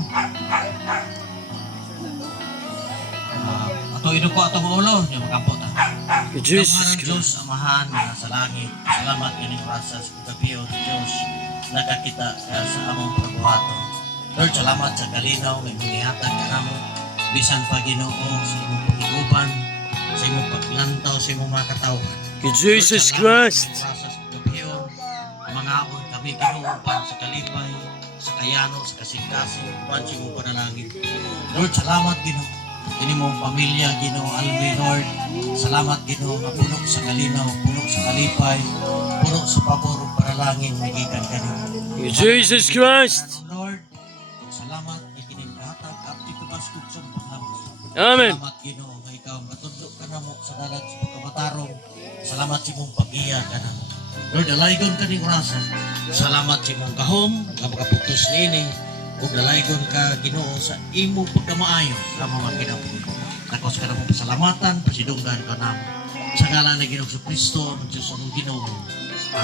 Ato ino ko, ato ko ulo. Mag-ampo tayo. To Jesus Christ. Christ. Diyos, Amahan, na sa langit. Salamat kining rasa sa gabi o Diyos. Nakakita ka sa among pagbuhato. Lord, salamat sa kalinaw. May minihatag ka namo. Bisan pa Ginoo sa imong pagiguban, sa imong paglantaw, sa imong mga katawan. To Jesus Christ. Mga abon kami ginuupan sa kalipay, sa kayano, sa kasing-kasing, upan sa imong panalangin. Lord, salamat Ginoo. Kini mong pamilya, Ginoo Albi, Lord. Salamat Ginoo nga puno sa kalinaw, puno sa kalipay, puno sa pabor ug panalangin magikan kanimo. To Jesus Christ. Lord, salamat kay kining hatag abdi ka baskog sa panghamos. Amen. Salamat Ginoo nga ikaw matudlo ka namo sa dalan sa pagkabatarong. Salamat sa imong pag-iya ka namo. Lord, dalaygon ka ning orasa. Salamat sa imong gahom nga makaputos niini ug dalaygon ka Ginoo sa imong pagkamaayo sa mga kinabuhi. Takos ka namo pasalamatan, pasidunggan ka namo. Sa ngalan ni Ginoong Kristo, ang Diyos ang Ginoo.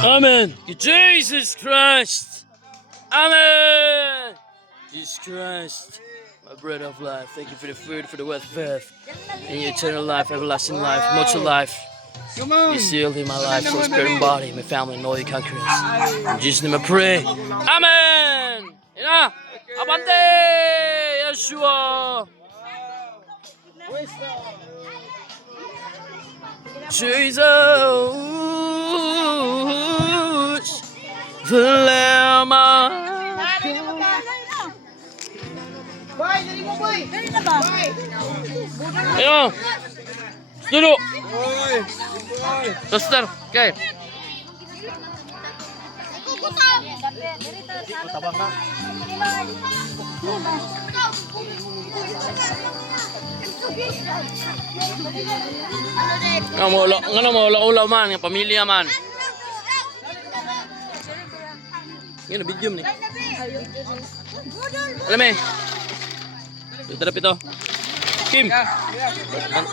Amen. To Jesus Christ. Amen. Jesus Christ, my bread of life. Thank you for the food, for the wealth of earth, and your eternal life, everlasting life, mortal life. Be sealed in my life, soul, spirit, and body, my family, and all your conquerors. In Jesus' name I pray. Amen. Ina, abante, Yeshua. Jesus, the Lamb of Boy, dali mo boy. Dali na ba? Ayo. Duduk. Suster, okay. Ngano mo ulo man, ng pamilya man. Yan, video ni. Alam eh. Ito ito. Kim.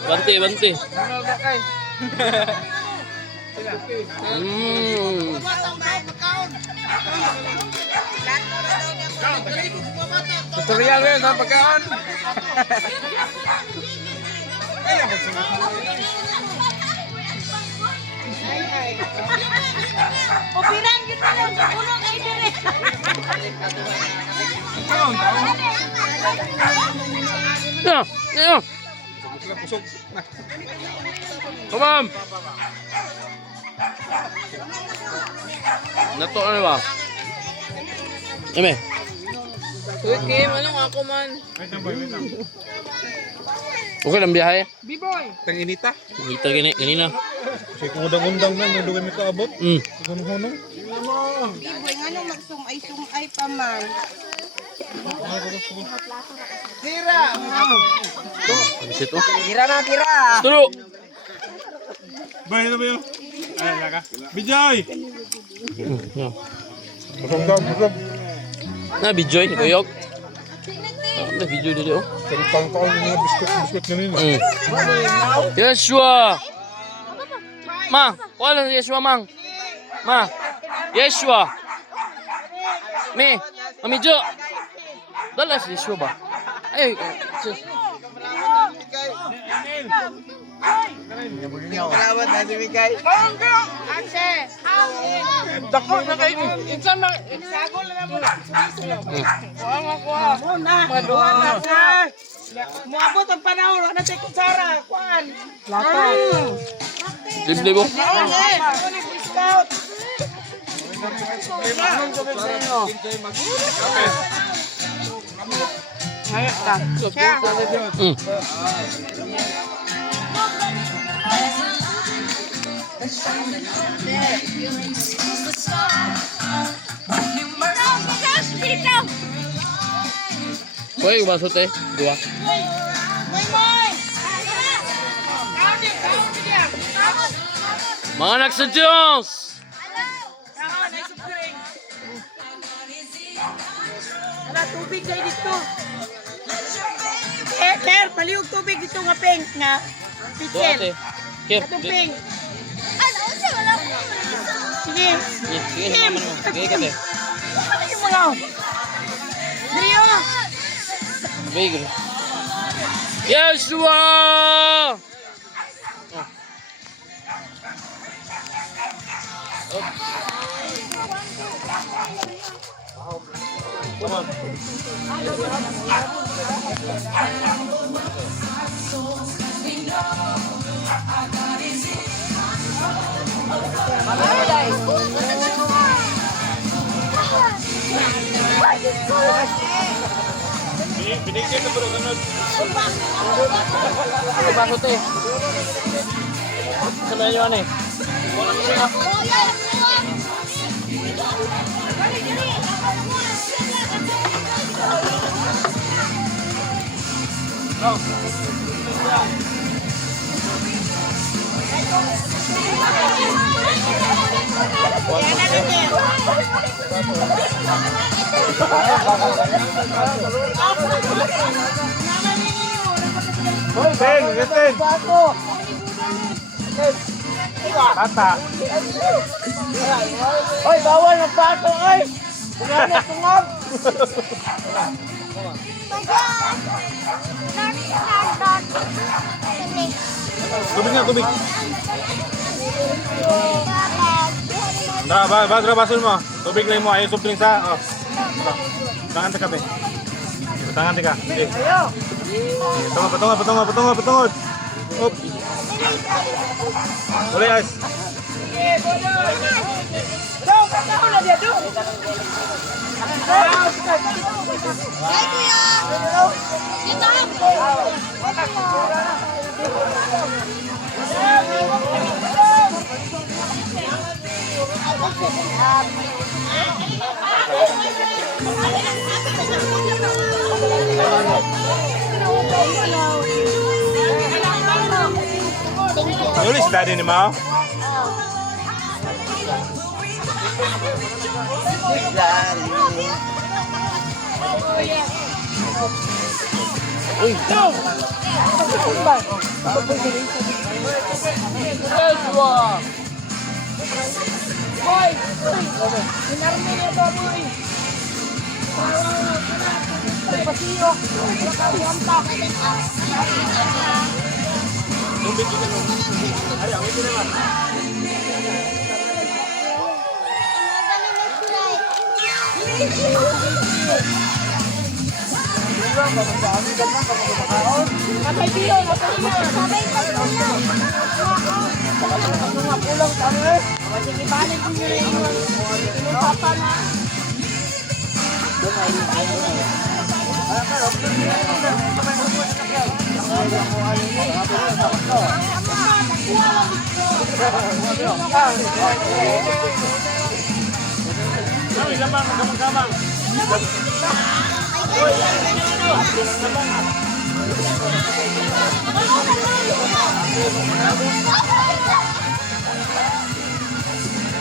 Banti. Tutorial yun sa pagkaon. Opiran gitu lang sa puno kay dire. Ya. Come on. Nato ano ba? Eme. Kim, anong ako man? Okay lang biyahe. B-boy. Kang inita. Kita ganina. Kasi kung udang-undang na, may duwi may kaabot. Hunong-hunong. Biboy nga nung magsumay-sumay pa man. Tira. Bisit oh. Tira na, tira. Tulo. Bahay na ba yun? Ay, laka. Bijay! Busog daw, busog. Na video ni Kuyog. Na video dito oh. Kalitang-taon yung mga biskut na nila. Yeshua. Ma, wala na Yeshua mang. Ma. Yeshua. Mami Jo. Dala si Yeshua ba? Ay, sus. Salamat na si Miguel. Dako na kayo. Insan na. Sagol na naman. Kuha mo, kuha. Maduha na sa. Muabot ang panahon. Ano tayo kutsara? Kuhaan. Lapat. Libo. Scout. Hayat ka. Kuya, yung baso te. Dua. Mga anak sa Diyos! Karon ay sukuring. Ala tubig kay dito. Ter, paliog tubig dito nga pink nga. Pitchel. Kip, Atong pink. Sige. sige naman mo. Sige ka te. Ano yung mga? Drio. Big. Yeshua! Binigyan na bro, ganun. Bakit eh? Sama nyo ano eh? Ten, ten. Tata. Oy, bawal ng pato, oy. Tungab, tungab. Tubig nga, tubig. Tara, basun mo. Tubig lang mo, ayaw soft drinks ha. Oh. Tangan ka, be. Tangan ka. Okay. Patungod. Up. Boleh, guys. Dong, kakao na dia, dong. Nulis tadi ni mau. Yeshua! Boy, inarmi niya to, boy. Pasiyo, nakalihamta. Kapay biyo, kapay biyo. Mga pulang kami. Sige, balik ko nyo rin yung papa na. Gamang.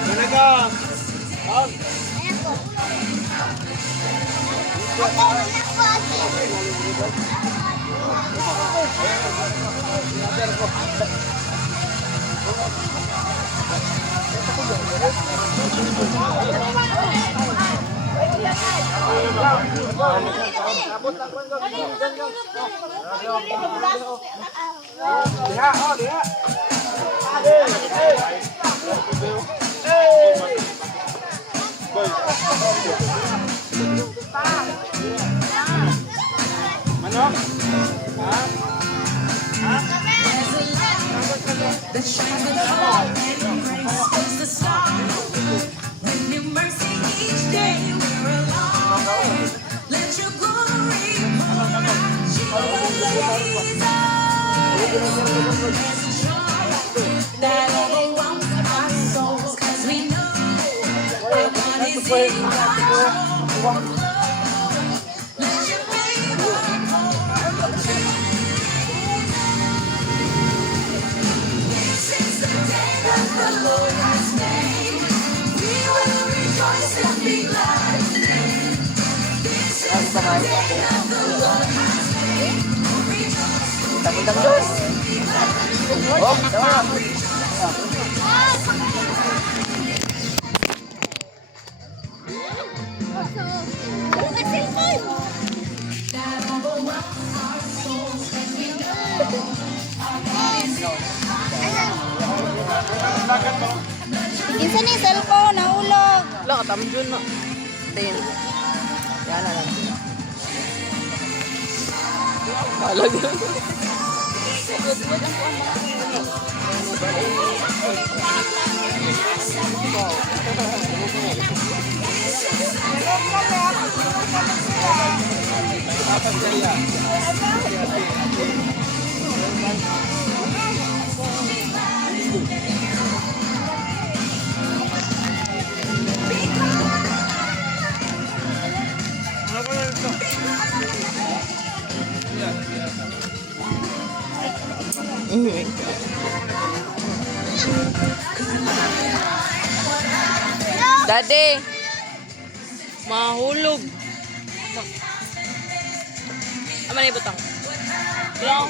Talaga. The shine of God and grace is the star. With new mercy each day we're alive. Let your glory pour out, Jesus. There's a joy that overwhelms our souls, 'cause we know our God is in control. Let your favor pour out, Jesus. This is the day of the Lord. Kinsa ni cellphone nahulog. Wala ka tamdyon na. Tin. Yan na lang. Balag yun. Daddy. Mahulog. Ama ni butang. Long.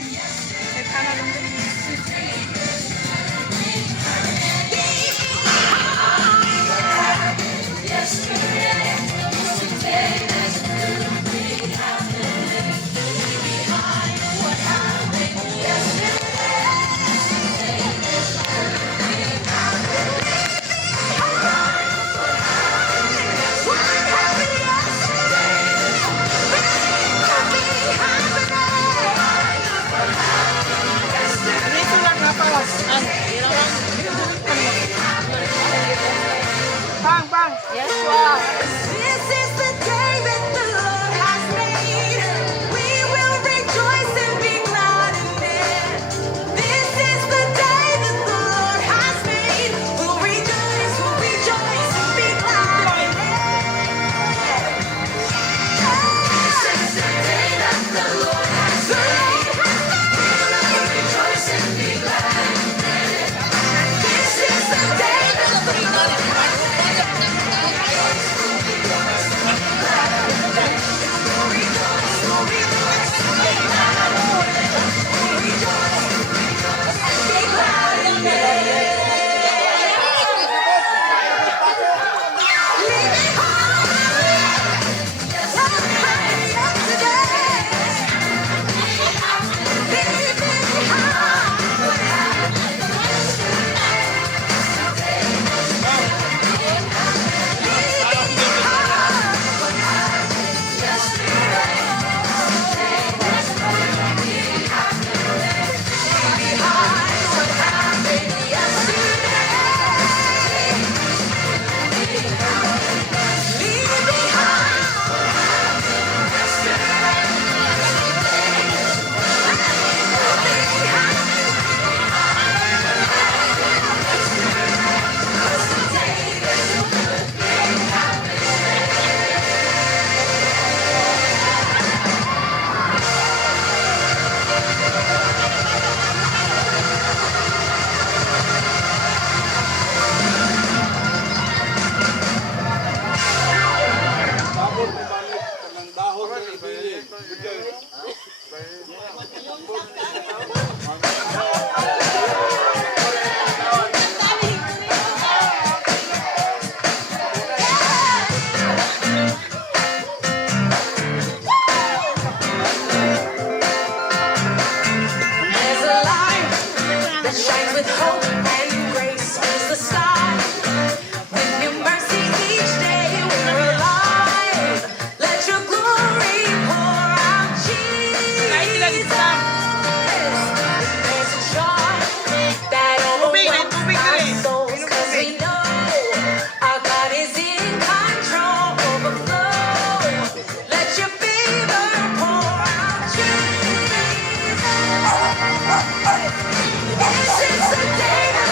Bang, bang. Yes, wow. This is the day that the Lord has made. We will rejoice and be glad in it. This is the day that the Lord has made. We'll rejoice and be glad in it. This is the day that the Lord has made. We will rejoice and be glad in it. This is the day that the Lord has made. There's a light that shines with hope and grace is the sky. With your mercy each day we're alive. Let your glory pour out, Jesus. There's a joy that overwhelms our souls 'cause we know our God is in control. Overflow. Let your favor pour out, Jesus. This is the day that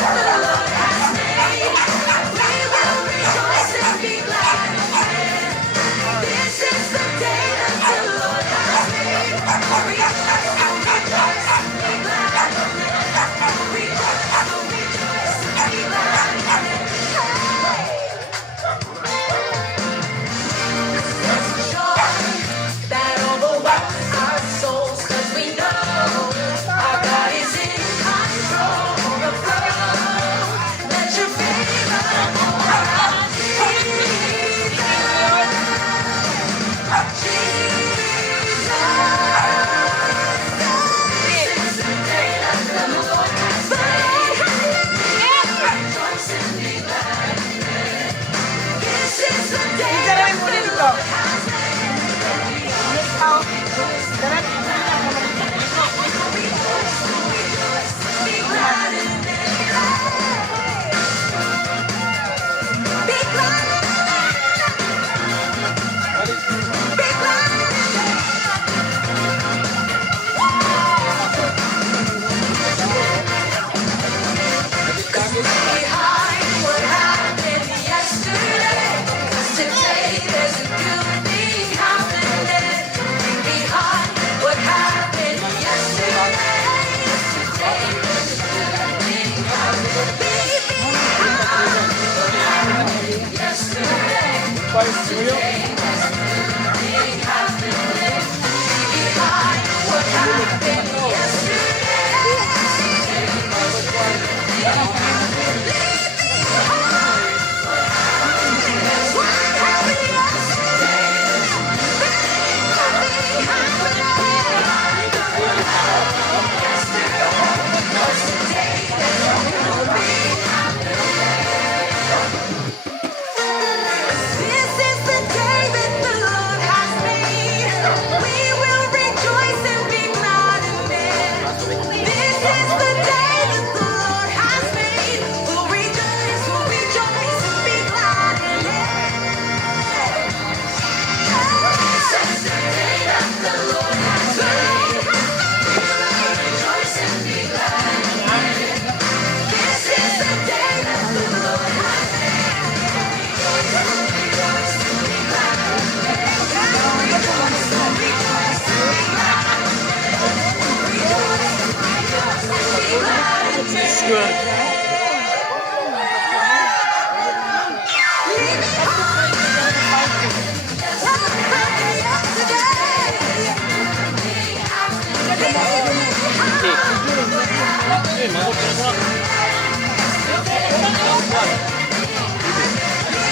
This is the day that the Lord has made. We will rejoice and be glad in it. This is the day that the Lord has made. We'll rejoice and be glad in it. This is the day that the Lord has made. We will rejoice and be glad in it. This is the day that the Lord has made.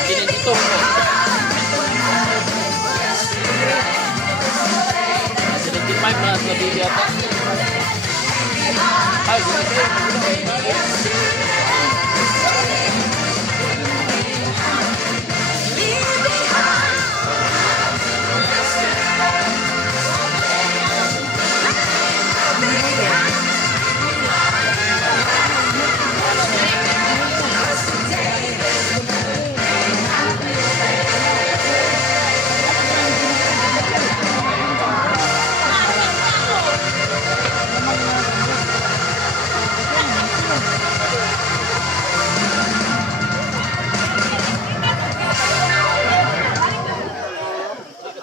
Kinitutong mo. Sinigimay na nabili ata. Ay,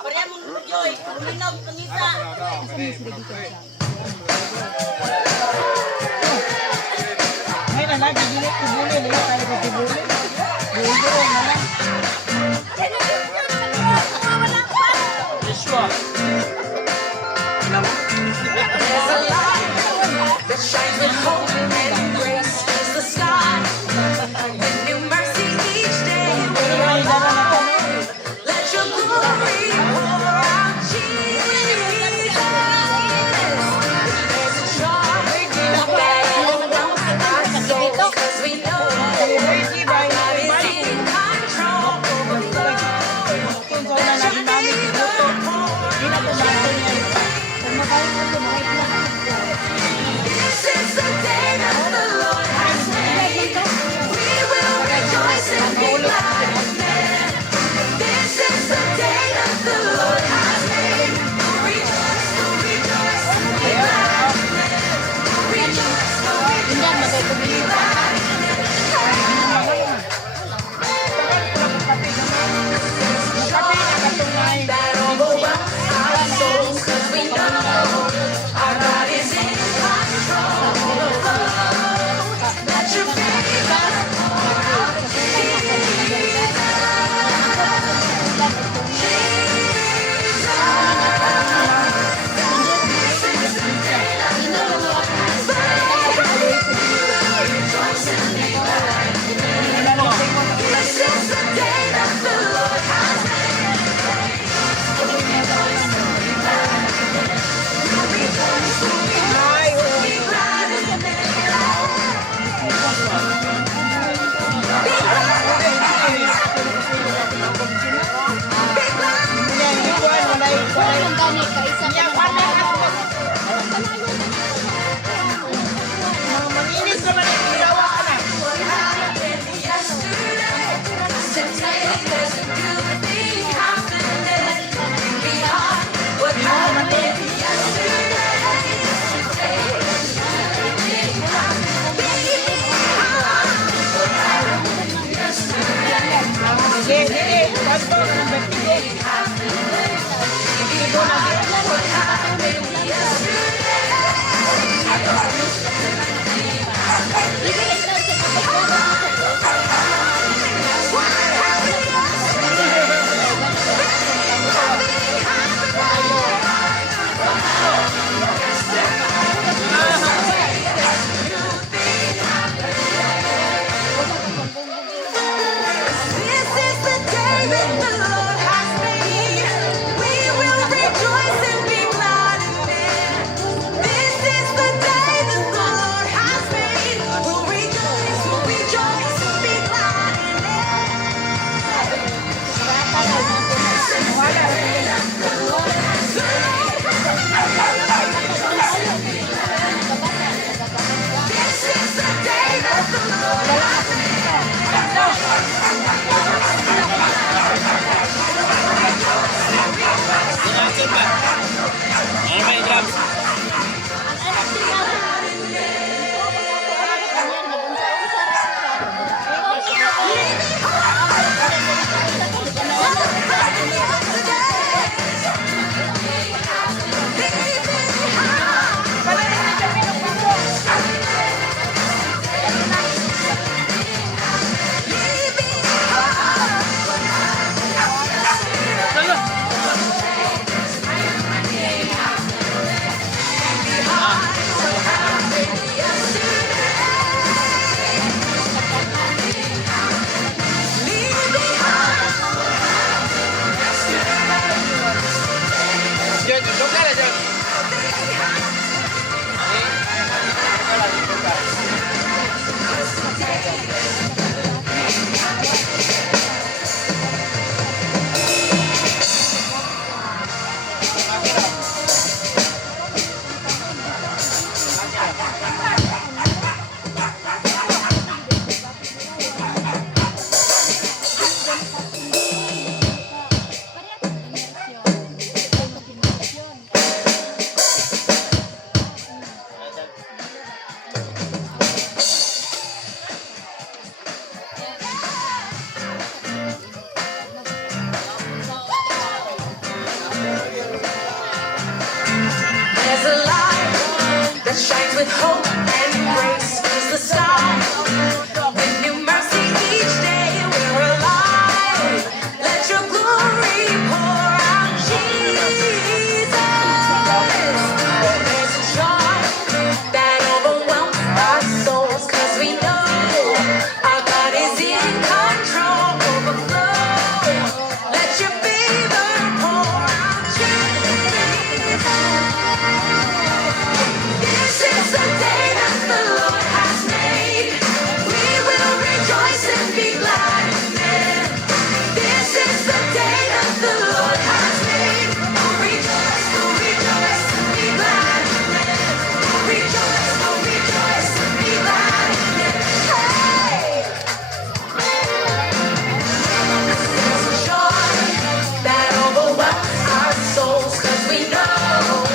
Pareha mo nung Joy. Linog, pangita. Ay, nalang, gigilit, kibuli. Lihat tayo ko kibuli. Buhay na lang. Joshua. That shines with hope and grace is the sky. With new mercy each day we're alive. Let your glory pour out, Jesus. There's a joy in our souls 'cause we know God is in control. Let your favor pour This is the day that the Lord has made. We will rejoice and be glad in it. This is the day that the Lord has made. Rejoice, rejoice, and be glad in it. Rejoice, rejoice, and be glad in it. That overwhelms our souls 'cause we know our God is in control. Let your favor pour out, This is the day that the Lord has Manginis naman ang ginawa ka na. What happened Sige, sige. Basto, number 3. with hope and grace is the start. With new mercy each day we're alive. Let your glory pour out, Jesus. There's a joy that overwhelms our souls, 'cause we know our God is in control. Overflow. Let your favor pour out, Jesus. This is the day that the Lord has made. We will rejoice and be glad in it. This is the day that the Lord has made. We'll rejoice and be glad in it. We'll rejoice and be glad in it. Hey! There's a joy that overwhelms our souls, 'cause we know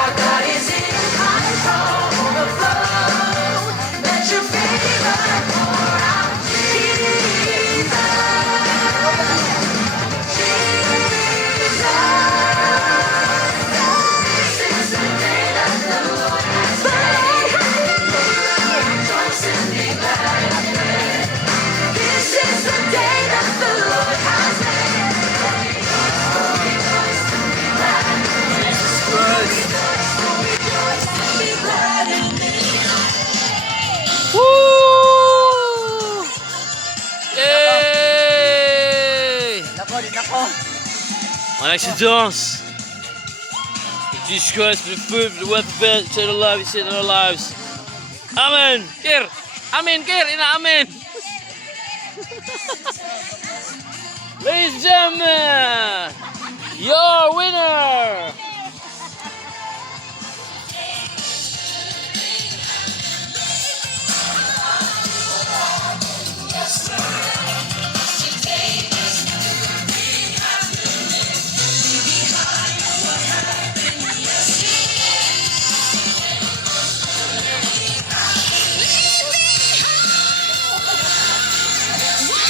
our God is in control. Overflow. Let your favor pour out, Jesus. This is the day that the Lord has made. Rejoice and be glad in it. This is the day that the Lord has made. Rejoice and be glad in it. Rejoice and be glad in it. Woo! Yay! Alexa dance. Jesus Christ, for the food, for the weather, for the bed, to the life, you in our lives. Amen. Kir. Amen, Kir. Ina amen. Ladies and gentlemen, your winner.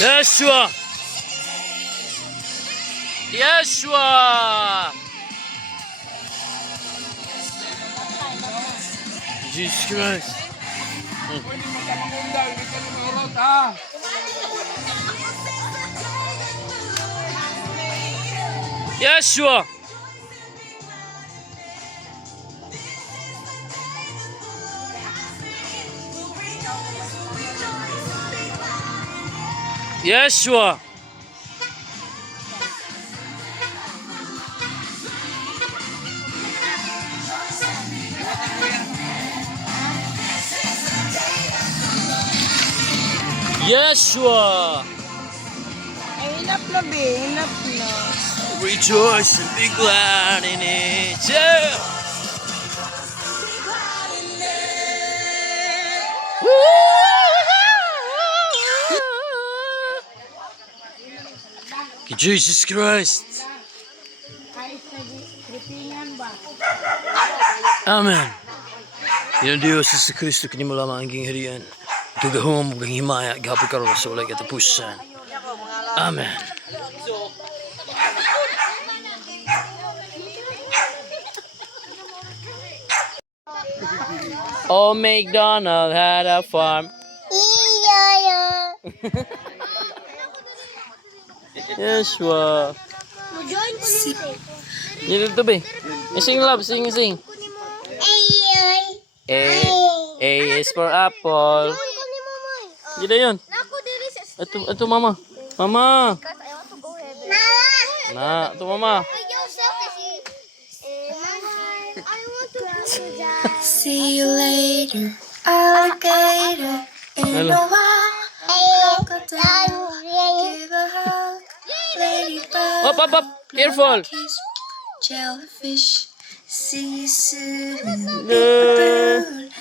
Yeshua. Yeshua. Jesus Christ. Yeshua. Yeshua. Yeshua. Enough na, be. Enough na. Rejoice and be glad in it. Yeah. Jesus Christ. Amen. Yan Diyos sa Kristo kini mo lamang ang gingharian. Tugahom ug himaya gapon karon sa walay katapusan. Amen. Old MacDonald had a farm. Yeshua. Dito to be. Sing love, sing. A is for apple. Dito yun. Ito mama. Mama. Na, ito mama. See you later, alligator. In a while, crocodile. Give a hug, ladybug. Up. Careful. Kiss, jellyfish. See you soon. Bird,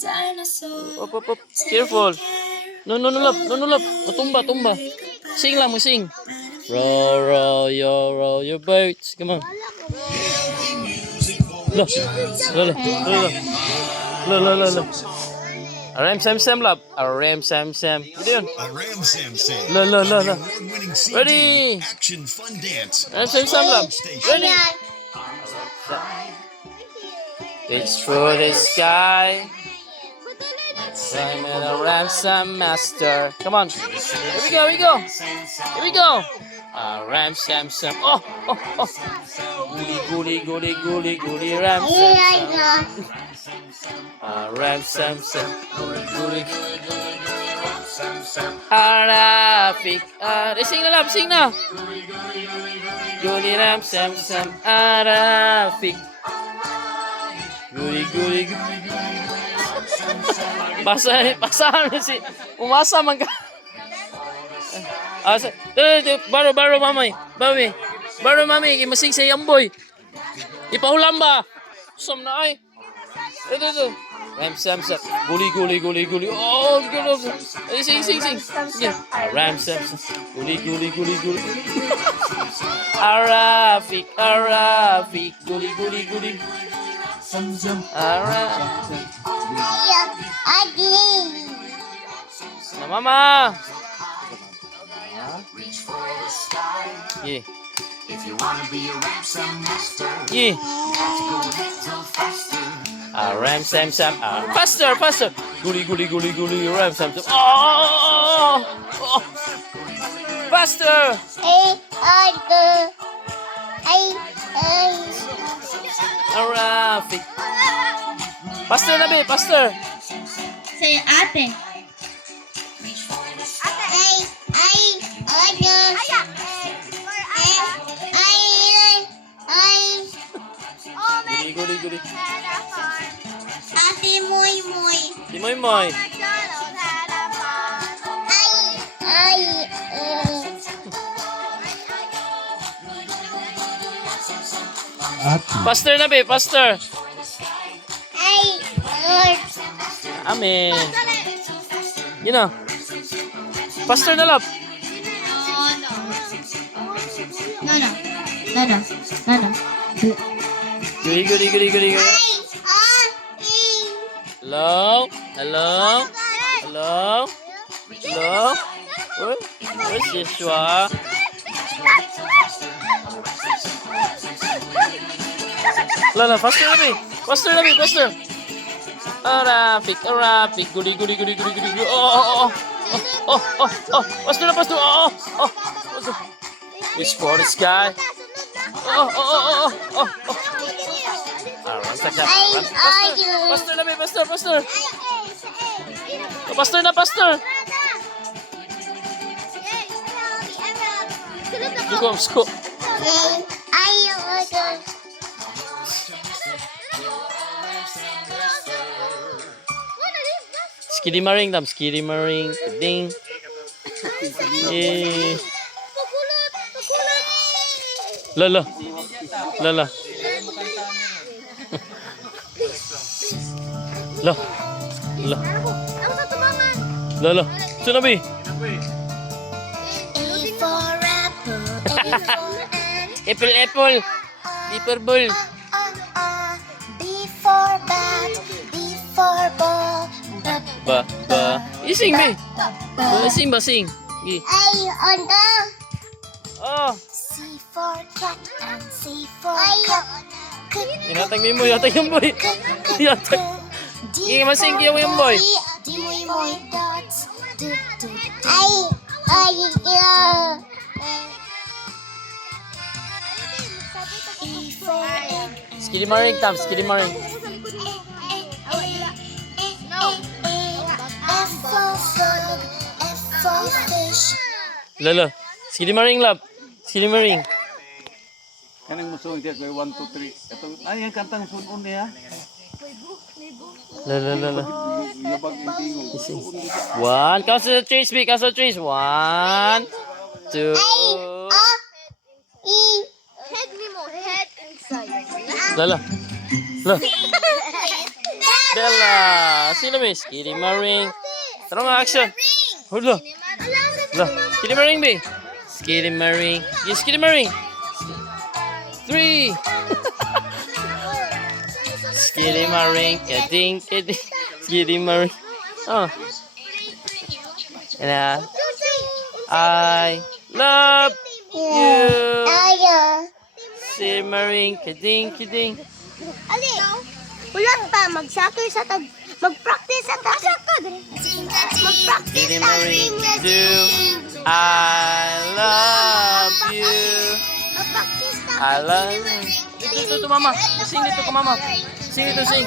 dinosaur. Up. Careful. No, love. Matumba. Sing lang mo, sing. Row your boats. Come on. La. Aram Sam love. Aram Sam. What yun? Aram Sam. La. Award-winning CD Ready. action fun dance. Aram Sam love. Ready. Reach for the sky. I'm a ransom master. Come on. Here we go, here we go. Here we go. Ransom, Sam. Oh, oh, oh. Goody, goody, goody, goody, goody, ransom. Ransom, Sam. Goody, Arafik. Sing na love, sing na. Goody, ransom, Sam. Arafik. Goody, goody, goody. Basahan na si... Umasa man ka. Baro, mamay. Baro, mami. Masing sa boy. Ipahulam ba? Sam na ay. Ito. Ram, Sam. Guli. Oh, gulo. Sing. Sige. Ram, Sam. Guli. Arafik. Guli. Arafik. Na mama. Yeah. Yeah. Ram Sam. Faster. Guli. Ram Sam. Oh. Faster. Arafik. Faster na be, faster. Say ate. Guli. Ate Moy. Si Moy. Ati. Faster na be, faster. Amen. You know. Faster na love. No. Guli. Hello. Where's Yeshua? Lala, faster na be. Arafik. Guli. Oh. Faster na. Oh. Reach for the sky. Oh. Faster na be, faster. Faster. Go. Skiddy maring. Ding. Eh. Lala. Lala. Sunabi. Apple. B for bull. B for bat, B for ball. Ba. Ising be. Sing. Oh. C for cat and C for cat. Yatag yung boy. Yatag. Masing yung boy. Moy dots. E for egg. Skiddy maring. F for frog. F for fish. Lala. Skiddy maring. Kanang musuong siya kay 1, 2, 3. Itong ay ang kantang sunon niya. Lala. Yabag intingo. One. Council trees. 1, 2. Head inside. Lala. Bella. Sino ba? Skiddy maring. Tarong action. Hula. Skiddy maring be. Skiddy maring. Yes, skiddy maring. 3. Skiddy maring. Kading. Skiddy maring. Oh. And I love you. Skiddy maring. Kading. Ulan pa, mag-soccer sa tag... Mag-practice sa tag... Mag-practice Kitty sa Marie tag... do. I love you. Mag-practice sa I love you. Ito, mama. Sing dito ko, mama. Sing ito, sing.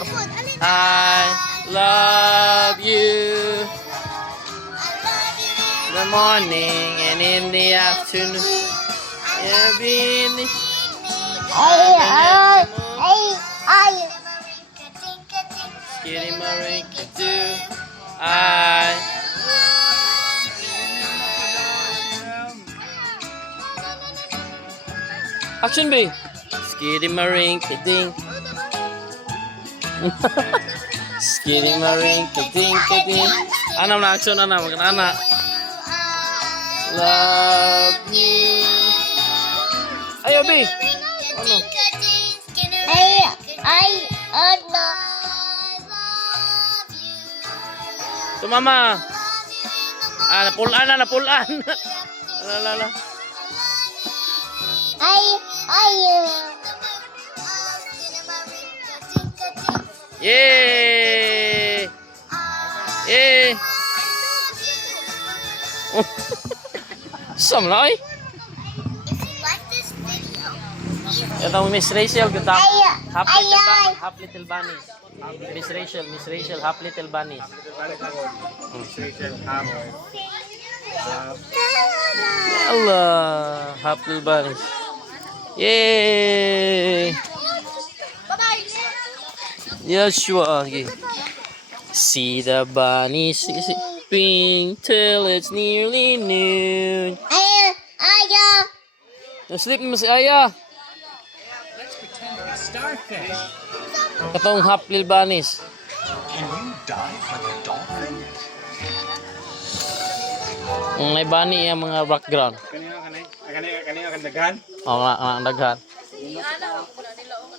I love you. In the morning and in the afternoon. Every evening. Kitty Marie do. I. Action B. Skitty Marink ding. Skitty Marink ding ding. Ana na action ana magana. Love you. Ayo B. Ano? To mama. Napulaan na napulaan. La. Yay! Yay! Sam na ay. Ito Miss Rachel ganda. Half little bunny. Miss Rachel, half little bunny. Allah, half little bunny. Yay! Yeshua. Okay. See the bunny sleeping till it's nearly noon. Nasleep mo si Aya. Katong half little bunnies. May bunny yung mga background. Kanina kan daghan. Oo nga, daghan.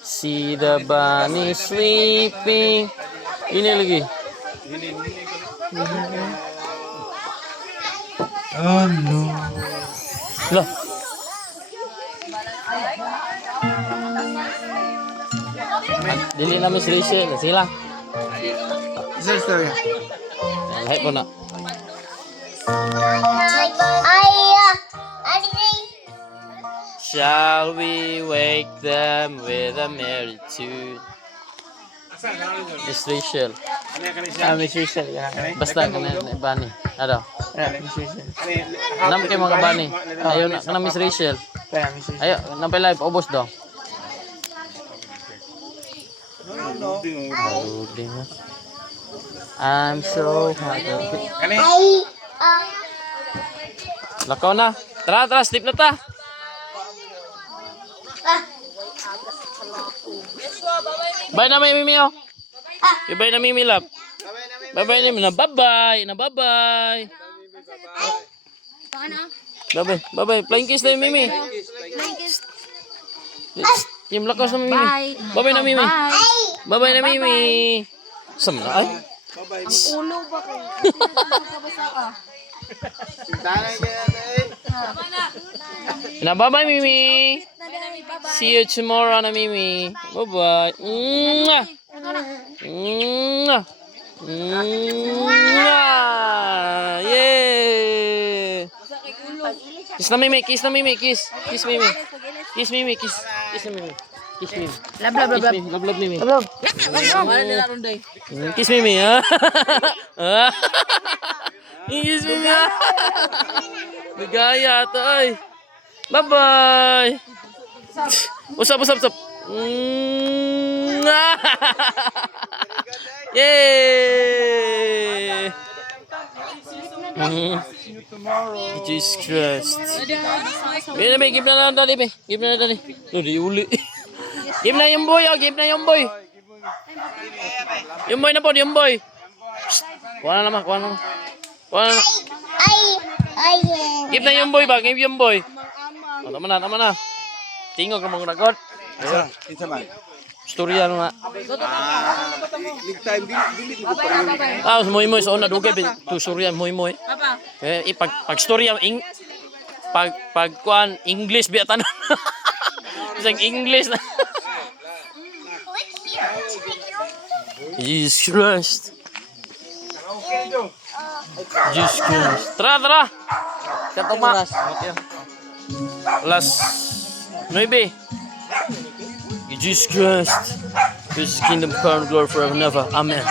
See the bunny sleeping. Ini lagi. Oh no. Loh. Dili na Miss Rachel. Sila. Story. Lahat po na. Shall we wake them with a merry tune? Miss Rachel. Miss Rachel. Basta ka na Bunny. Ano? Miss Rachel. Nam kayo mga Bunny. Ayaw na ka na Miss Rachel. Miss Rachel. Ayaw, nampay live. Ubos daw. I'm so happy. Lakaw na. Tara, sleep na ta. Bye na Mimi oh. Bye na Mimi love. Bye na Mimi na bye. Bye. Flying kiss na yung Mimi. Yung lakas na Mimi. Bye na Mimi. Bye na Mimi. Sama na ay. Ulo ba kayo? Bye Mimi. See you tomorrow na Mimi. Bye. Mwah. Yay. Kiss na Mimi. Kiss Mimi. Kiss Mimi. Kiss Mimi. Love Mimi. Kiss Mimi ha. Kiss Mimi ha. Nagaya ito ay. Bye. Usap. Yay. Jesus Christ. Give na dali. Uli. Give na yung boy. Yung boy na po, yung boy. Kuha na naman. Give na yung boy ba? Give yung boy. Tama na. Tingog ka mong nagot. Isa man. Storya nga. Big time dili Moy so na dugay to storya moy. Pag storya pag kuan English biatan. Isang English na. Jesus Christ. Jesus Christ. Tara. Katuma. Last 9. Jesus Christ. This is kingdom, power, and glory forever and ever. Amen.